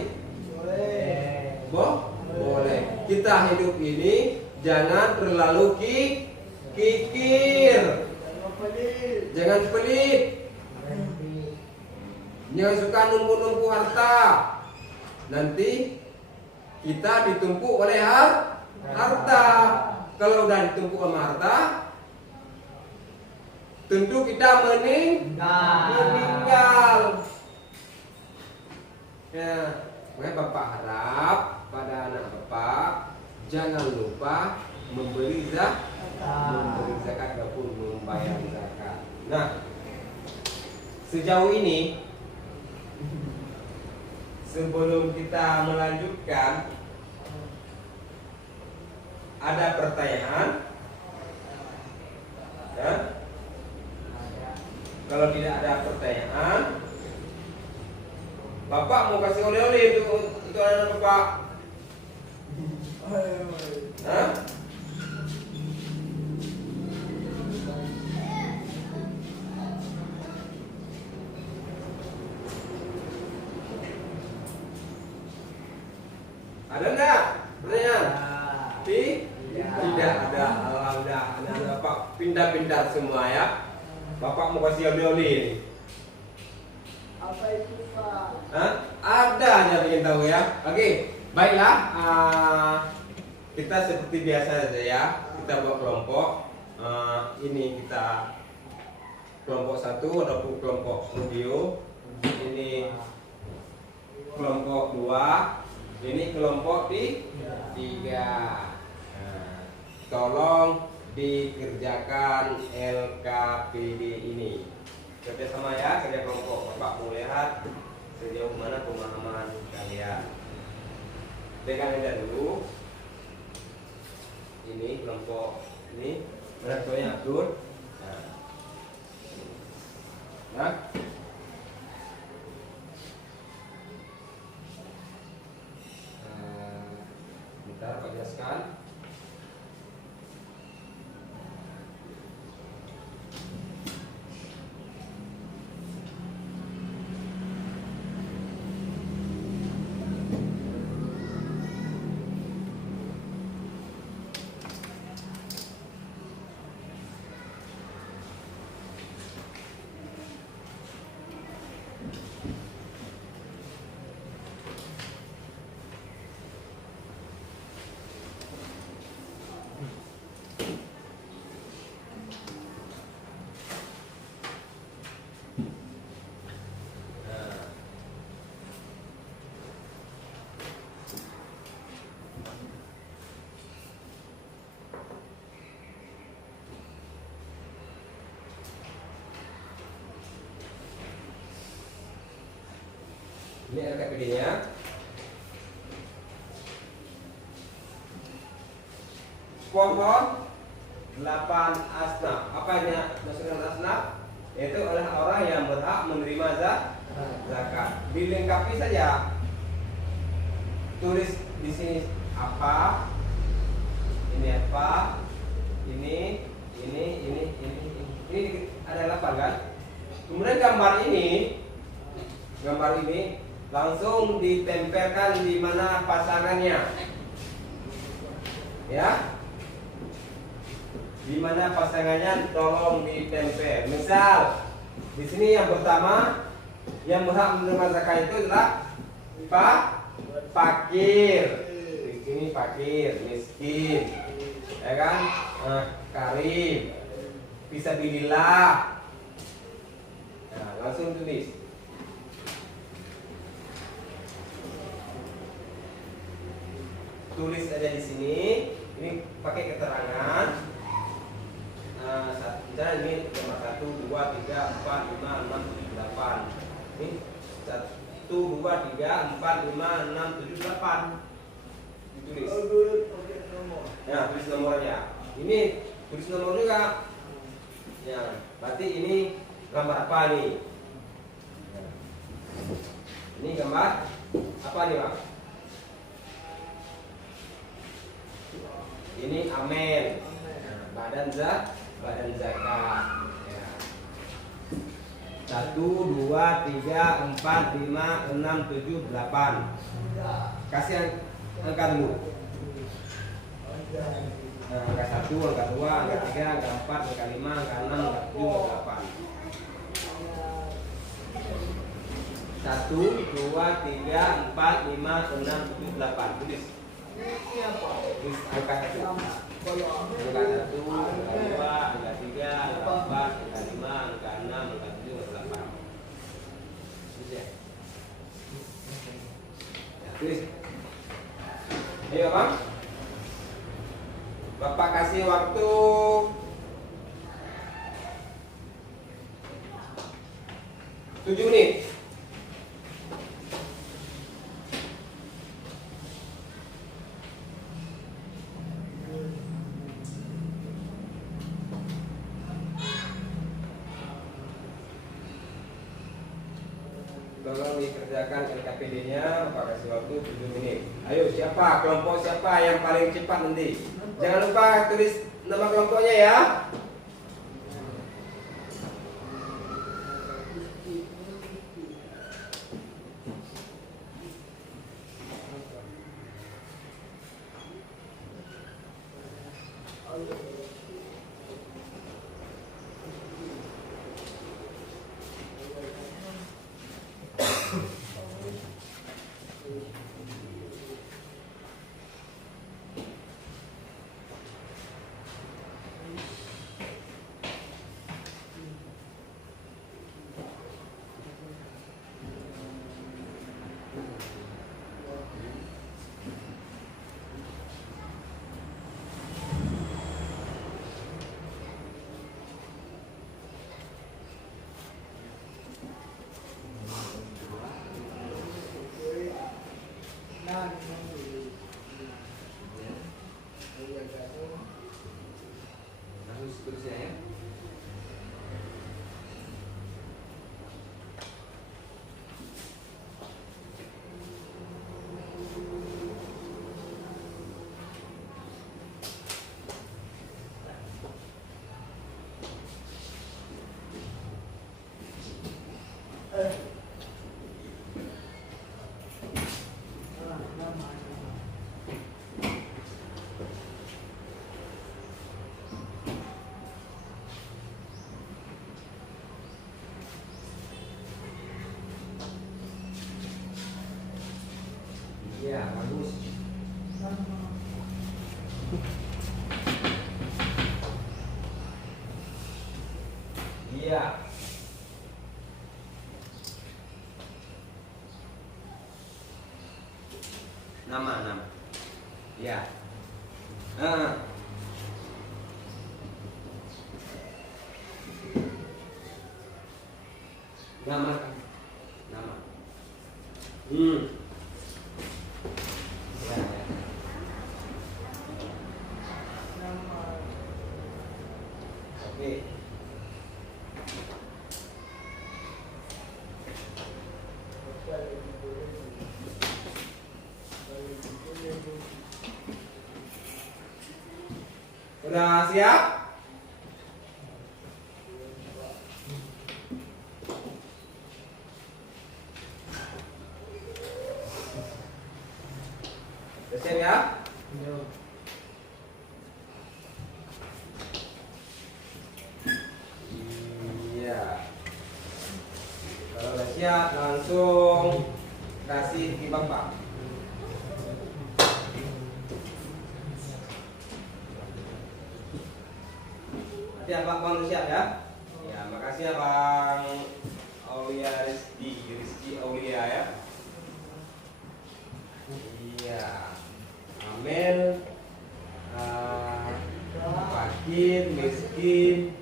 Boleh. Kita hidup ini jangan terlalu kikir, jangan pelit, jangan suka numpuk harta. Nanti kita ditumpuk oleh harta. Kalau udah ditumpuk sama harta, tentu kita meninggal. Ya, Bapak harap pada anak Bapak jangan lupa memberi zakat ataupun membayar zakat. Nah, sejauh ini sebelum kita melanjutkan, ada pertanyaan? Ya? Kalau tidak ada pertanyaan, Bapak mau kasih oleh-oleh untuk anak Bapak. Hah? Ada enggak pertanyaan? Tidak ada. Alhamdulillah, anak Bapak pintar-pintar semua ya. Bapak mau kasih oleh-oleh ini. Apa itu, Pak? Hah? Ada aja ingin tahu ya. Oke, baiklah. Kita seperti biasa saja ya. Kita buat kelompok. Ini kita kelompok 1 ataupun kelompok audio. Ini kelompok 2. Ini kelompok 3. Tolong dikerjakan LKPD ini. Kerjasama ya, kerja kelompok. Bapak mau lihat sejauh mana pemahaman kalian. pegang enda dulu. Ini kelompok ini mana ketuanya Abdul. Nah. Bentar Pak jelaskan. Ini LKPD-nya. Pohon 8 asnaf. Apa ini maksudnya asnaf? Yaitu adalah orang yang berhak menerima zakat. Dilengkapi saja. Tulis di sini apa? Ini apa? Ini ada 8 kan? Kemudian gambar ini langsung ditempelkan di mana pasangannya, ya, di mana pasangannya tolong ditempel. Misal di sini yang pertama yang berhak menerima zakat itu adalah fakir. Di sini fakir, miskin, ya kan, karim, fisabilillah. Nah, langsung tulis. Tulis aja di sini. Ini pakai keterangan. Misalnya ini nomor 1, 2, 3, 4, 5, 6, 7, 8. Ini 1, 2, 3, 4, 5, 6, 7, 8. Ditulis. Ya, tulis nomornya. Ini tulis nomor juga. Ya, berarti ini gambar apa nih? Ini gambar apa nih, Pak? Ini amen. Badan zakat. Ya. 1, 2, 3, 4, 5, 6, 7, 8. Kasih angka dulu. Angka 1, angka 2, angka 3, angka 4, angka 5, angka 6, angka 7, angka 8. 1, 2, 3, 4, 5, 6, 7, 8. Tulis. Tulis angka 1. Angka 1, angka 2, angka 3, angka 4, angka 5, angka 6, angka 7, angka 8. Tulis ya. Tulis. Ayo Bang. Bapak kasih waktu 7 menit. Tolong dikerjakan LKPD-nya, Bapak kasih waktu 7 menit. Ayo, siapa? Kelompok siapa yang paling cepat nanti? Jangan lupa tulis nama kelompoknya ya. seterusnya ya. Iya, bagus. Iya. Nama. Iya. Nama. Ya, ya. Oke. Sudah siap? Sudah siap ya? Iya. Kalau sudah siap langsung kasih ke Bapak. Ya Pak, Bang siap ya? Ya, makasih ya Bang Aulia Rizky Aulia ya. Iya. Amel, fakir, miskin,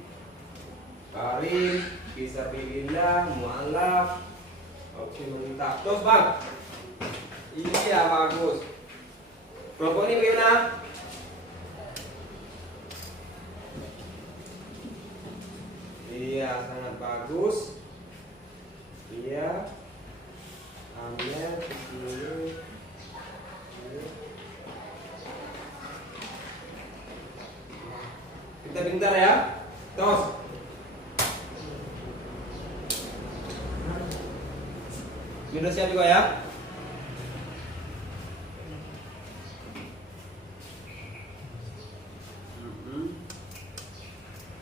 karim, fisabilillah, mu'alaf. Oke, mantap. Terus Bang. Iya, bagus. Kelompok ini bagaimana? Iya, sangat bagus. Iya. Amel ini. Kita pintar ya. Terus. Sudah siap juga ya?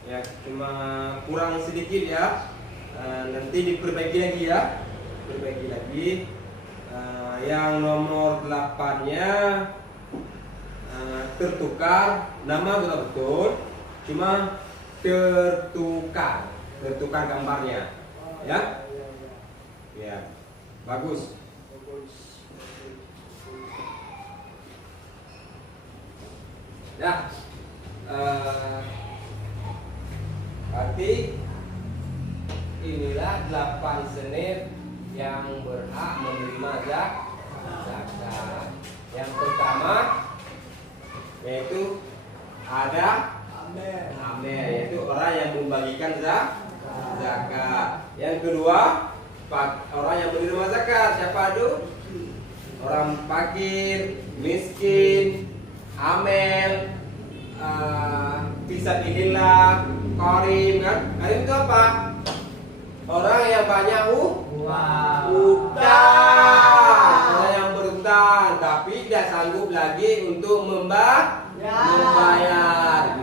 Ya, cuma kurang sedikit ya. Nanti diperbaiki lagi ya. Perbaiki lagi. Yang nomor 8-nya tertukar, nama betul-betul, cuma tertukar gambarnya, ya. Ya, bagus. Ya. Berarti inilah 8 senit yang berhak menerima zakat. Yang pertama yaitu ada Amel, yaitu orang yang membagikan zakat. Yang kedua orang yang menerima zakat. Siapa itu? Orang fakir, miskin, amel, fisabilillah, qarim kan? Qarim itu apa? Orang yang banyak utang. Orang yang berutang tapi tidak sanggup lagi untuk membayar.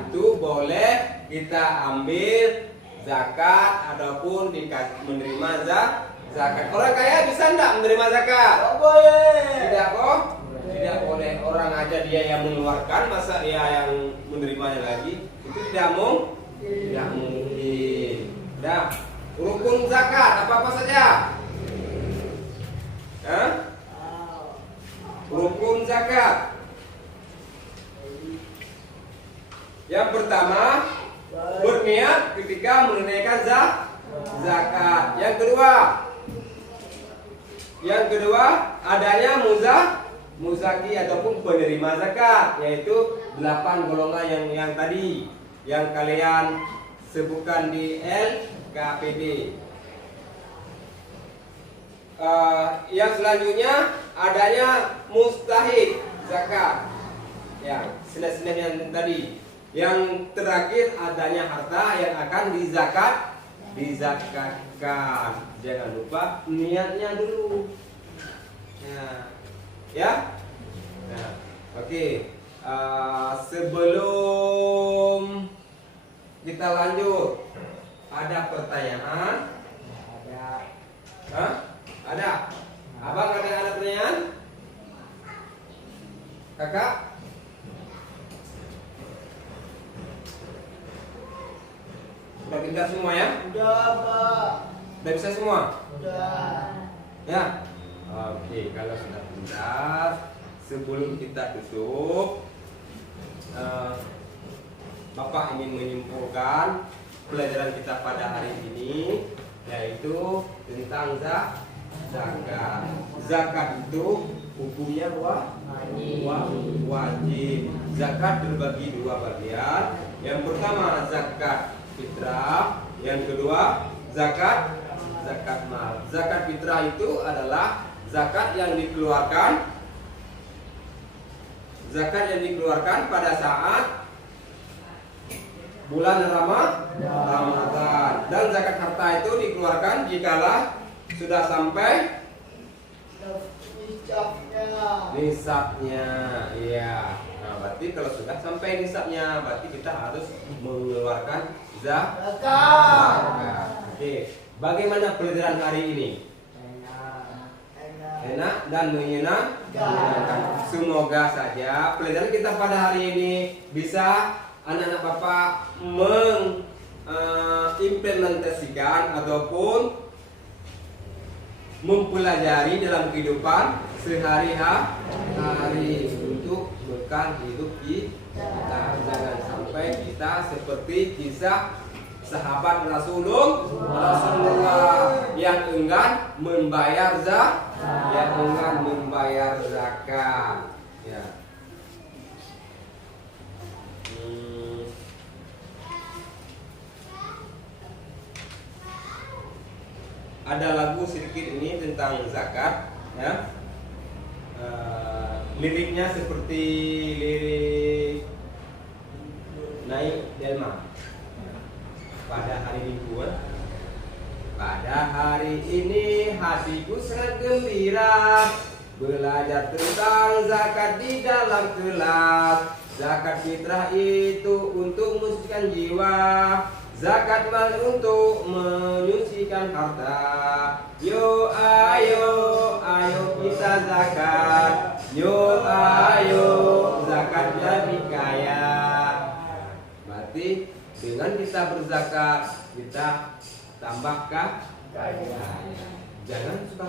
Itu boleh kita ambil zakat ataupun menerima zakat. Orang kaya bisa enggak menerima zakat? Tak boleh. Tidak kok? Tidak boleh. Orang aja dia yang mengeluarkan, masa dia yang menerimanya lagi? Itu tidak mungkin. Dah. Rukun zakat apa saja? Rukun zakat. Yang pertama, berniat ketika menunaikan zakat. Yang kedua, adanya muzaki ataupun penerima zakat, yaitu 8 golongan yang tadi. yang kalian sebutkan di LKPD. Yang selanjutnya adanya mustahik zakat. Ya, sila-sila yang tadi. Yang terakhir adanya harta yang akan dizakatkan. Jangan lupa niatnya dulu. Ya. Nah, oke. Sebelum kita lanjut, ada pertanyaan? Hah? Ada? Abang ada pertanyaan? Kakak? Sudah pintar semua ya? Udah, Pak. Sudah bisa semua? Udah. Ya? Oke, kalau sudah pintar, sebelum kita tutup, Bapak ingin menyimpulkan pelajaran kita pada hari ini, yaitu tentang zakat. Zakat itu hukumnya wajib. Zakat terbagi dua bagian. Yang pertama zakat fitrah, yang kedua zakat mal. Zakat fitrah itu adalah zakat yang dikeluarkan pada saat bulan Ramadan. Dan zakat harta itu dikeluarkan jikalau sudah sampai nisabnya. Iya. Nah, berarti kalau sudah sampai nisabnya, berarti kita harus mengeluarkan zakat. Oke. Bagaimana pelajaran hari ini? Enak dan menyenangkan. Semoga saja pelajaran kita pada hari ini bisa anak-anak Bapak mengimplementasikan ataupun mempelajari dalam kehidupan sehari-hari untuk bekal hidup kita. Jangan sampai kita seperti kisah sahabat Rasulullah yang enggan membayar zakat. Ya. Ada lagu sedikit ini tentang zakat, ya. Liriknya seperti lirik Naik Delma. Pada hari Minggu, pada hari ini hatiku sangat gembira belajar tentang zakat di dalam kelas. Zakat fitrah itu untuk mensucikan jiwa, zakat mal untuk menyucikan harta. Yo ayo kita zakat. Yo ayo zakat jadi kaya. Berarti dengan kita berzakat, kita tambahkan kaya. Jangan suka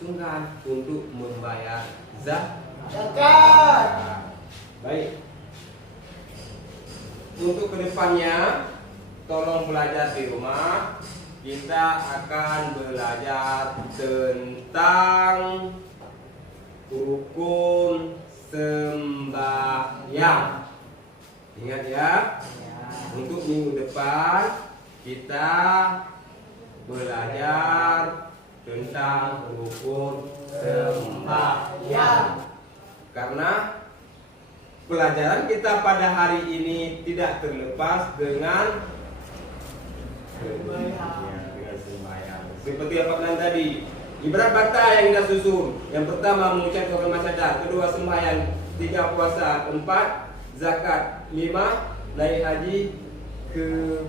sungkan untuk membayar zakat. Baik. Untuk kedepannya, tolong belajar di rumah. Kita akan belajar tentang rukun sembahyang. Ingat ya. Untuk minggu depan kita belajar tentang rukun sembahyang. Karena pelajaran kita pada hari ini tidak terlepas dengan sembahyang. Seperti apa bilang tadi, ibarat bata yang kita susun. Yang pertama mengucapkan kalimat syahadat, kedua sembahyang, tiga puasa, empat zakat, lima naik haji ke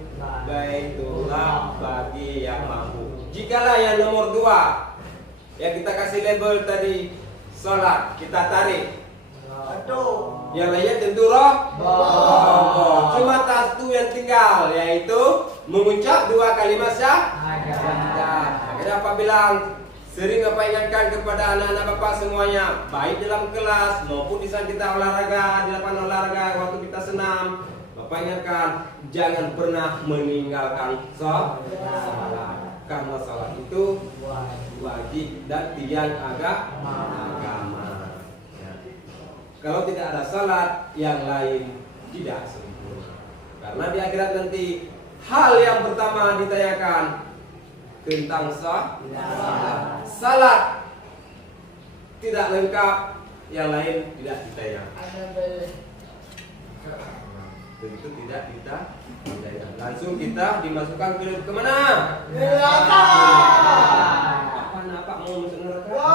Baitullah bagi yang mampu. Jikalau yang nomor 2 yang kita kasih label tadi sholat, kita tarik. Yang lainnya tentu cuma satu yang tinggal, yaitu mengucap 2 kalimat syahadat. Kenapa bilang sering Bapak ingatkan kepada anak-anak Bapak semuanya, baik dalam kelas maupun di saat kita olahraga, di lapangan olahraga, waktu kita senam, Bapak ingatkan jangan pernah meninggalkan sholat, karena sholat itu wajib dan tiang agama. Kalau tidak ada sholat, yang lain tidak sempurna. Karena di akhirat nanti hal yang pertama ditanyakan tentang salat. Tidak lengkap, yang lain tidak ditanya. Tentu tidak kita ditanya. Langsung kita dimasukkan ke mana? Neraka. Apa mau masuk neraka?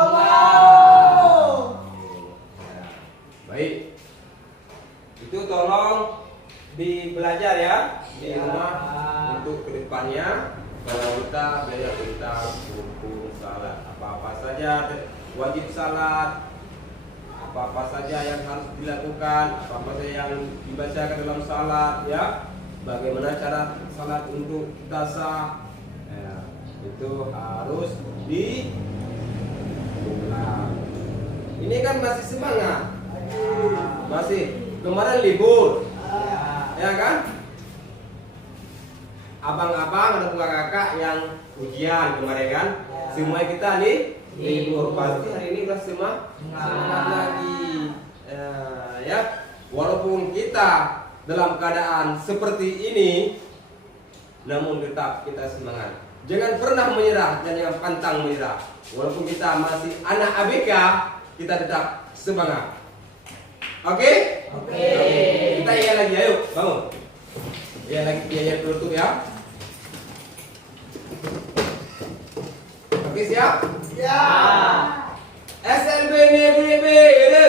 Baik. Itu tolong dibelajar ya di rumah untuk kedepannya. Kalau kita belajar tentang hukum salat, apa-apa saja wajib salat, apa-apa saja yang harus dilakukan, apa-apa saja yang dibacakan dalam salat, ya, bagaimana cara salat untuk kita sah, ya, itu harus diulang. Ini kan masih semangat, masih kemarin libur, ya kan? Abang-abang dan kakak yang ujian kemarin kan, semua kita nih libur, pasti hari ini udah semangat lagi, ya. Walaupun kita dalam keadaan seperti ini, namun tetap kita semangat. Jangan pernah menyerah dan jangan pantang menyerah. Walaupun kita masih anak ABK, kita tetap semangat. Oke? Oke. Kita iya lagi, ayo bangun. Iya lagi, iya tutup ya. Oke, siap? Ya. SLB NBB ini.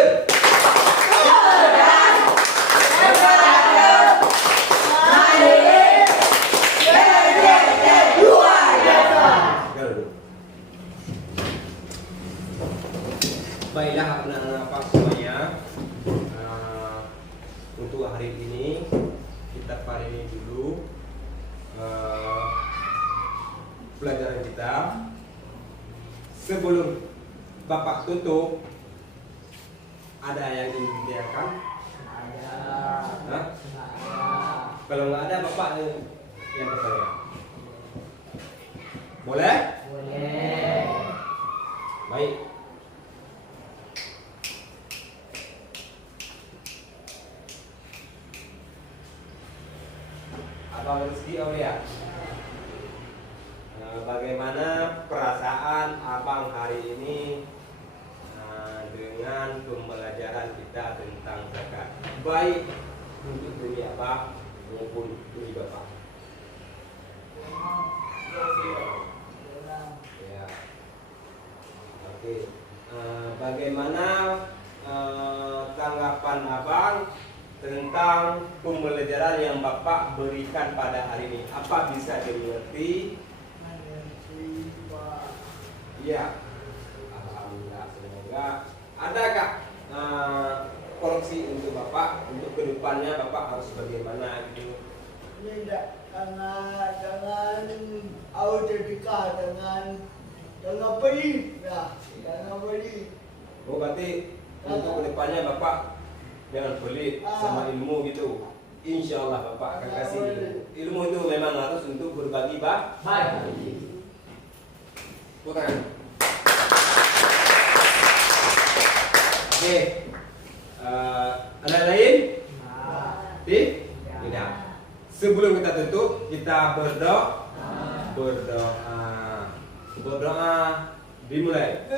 Baiklah anak-anak semuanya, untuk hari ini kita paling dulu pelajaran kita. Sebelum Bapak tutup, ada yang ingin ditanyakan? Hah? Kalau nggak ada, Bapak yang bertanya. Boleh? Boleh. Baik. Abang Rizky Aulia, bagaimana perasaan abang hari ini dengan pembelajaran kita tentang zakat, baik untuk diri abang maupun diri bapak? Ya. Oke. Bagaimana tanggapan abang tentang pembelajaran yang bapak berikan pada hari ini? Apa bisa dimengerti? Iya, alhamdulillah. Semoga adakah koreksi untuk bapak untuk kedepannya bapak harus bagaimana gitu? Tidak, jangan autentika, jangan beli, ya, jangan beli. Oh, berarti untuk kedepannya bapak jangan pelit sama ilmu gitu. Insya Allah bapak akan kasih ilmu itu memang harus untuk berbagi baik. Bukan. Oke. Ada lain? Tidak. Sebelum kita tutup, kita berdoa. Berdoa dimulai.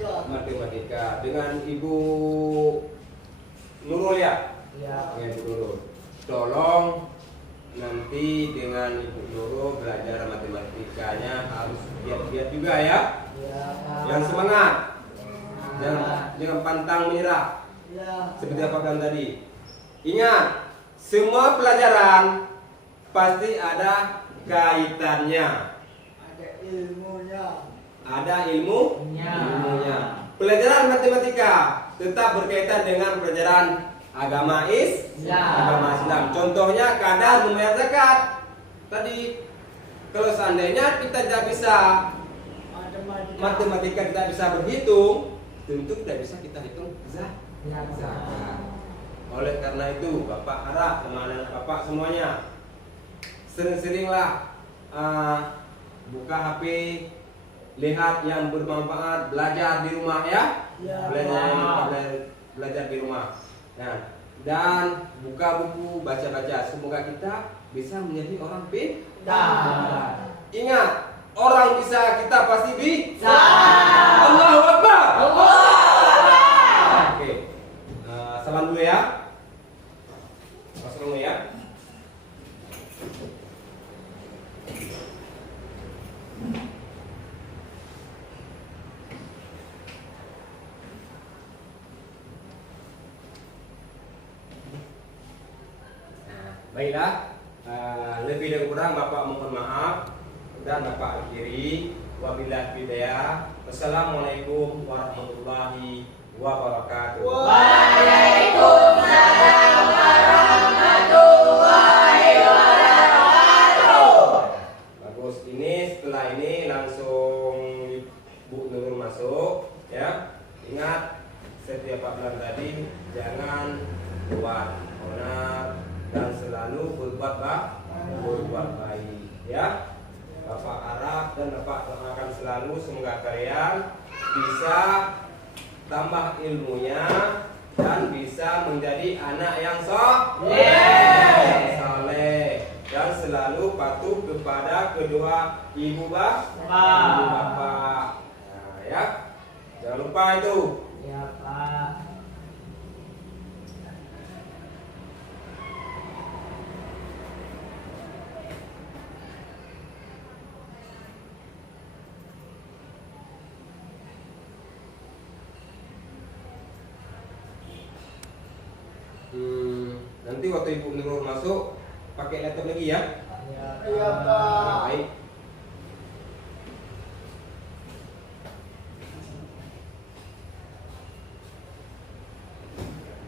Matematika dengan Ibu Nurul ya? Ya. Dengan Ibu Nurul. Tolong nanti dengan Ibu Nurul belajar matematikanya harus giat-giat juga ya. Ya. Yang semangat. Jangan pantang menyerah. Ya. Seperti apa kan tadi. Ingat, semua pelajaran pasti ada kaitannya. Ada ilmunya. Ada ilmunya. Pelajaran matematika tetap berkaitan dengan pelajaran agama Islam. Contohnya kadar membayar zakat. Tadi kalau seandainya kita tidak bisa matematika, tidak bisa berhitung, tentu tidak bisa kita hitung zakat. Oleh karena itu, Bapak harap sama anak Bapak semuanya sering-seringlah buka HP, lihat yang bermanfaat, belajar di rumah ya. Belajar di rumah. Nah, dan buka buku, baca-baca. Semoga kita bisa menjadi orang pintar. Ingat, orang bisa, kita pasti bisa. Allahu Akbar. Oke. Salam dulu ya. Salam dulu ya. Baiklah, lebih dan kurang Bapak mohon maaf dan Bapak akhiri. Wabillahi hidayah. Wassalamualaikum warahmatullahi wabarakatuh. Waalaikumsalam warahmatullahi wabarakatuh. Bagus, ini setelah ini langsung Bu Nurul masuk ya. Ingat setiap bulan tadi jangan buat onar dan selalu berbuat baik ya. Bapak harap dan Bapak doakan selalu semoga kalian bisa tambah ilmunya dan bisa menjadi anak yang saleh dan selalu patuh kepada kedua ibu bapak. Nah, ya. Jangan lupa itu. Ya, Pak. Nanti waktu Ibu Nurul masuk pakai laptop lagi ya. Ya, Iya, Pak. Baik.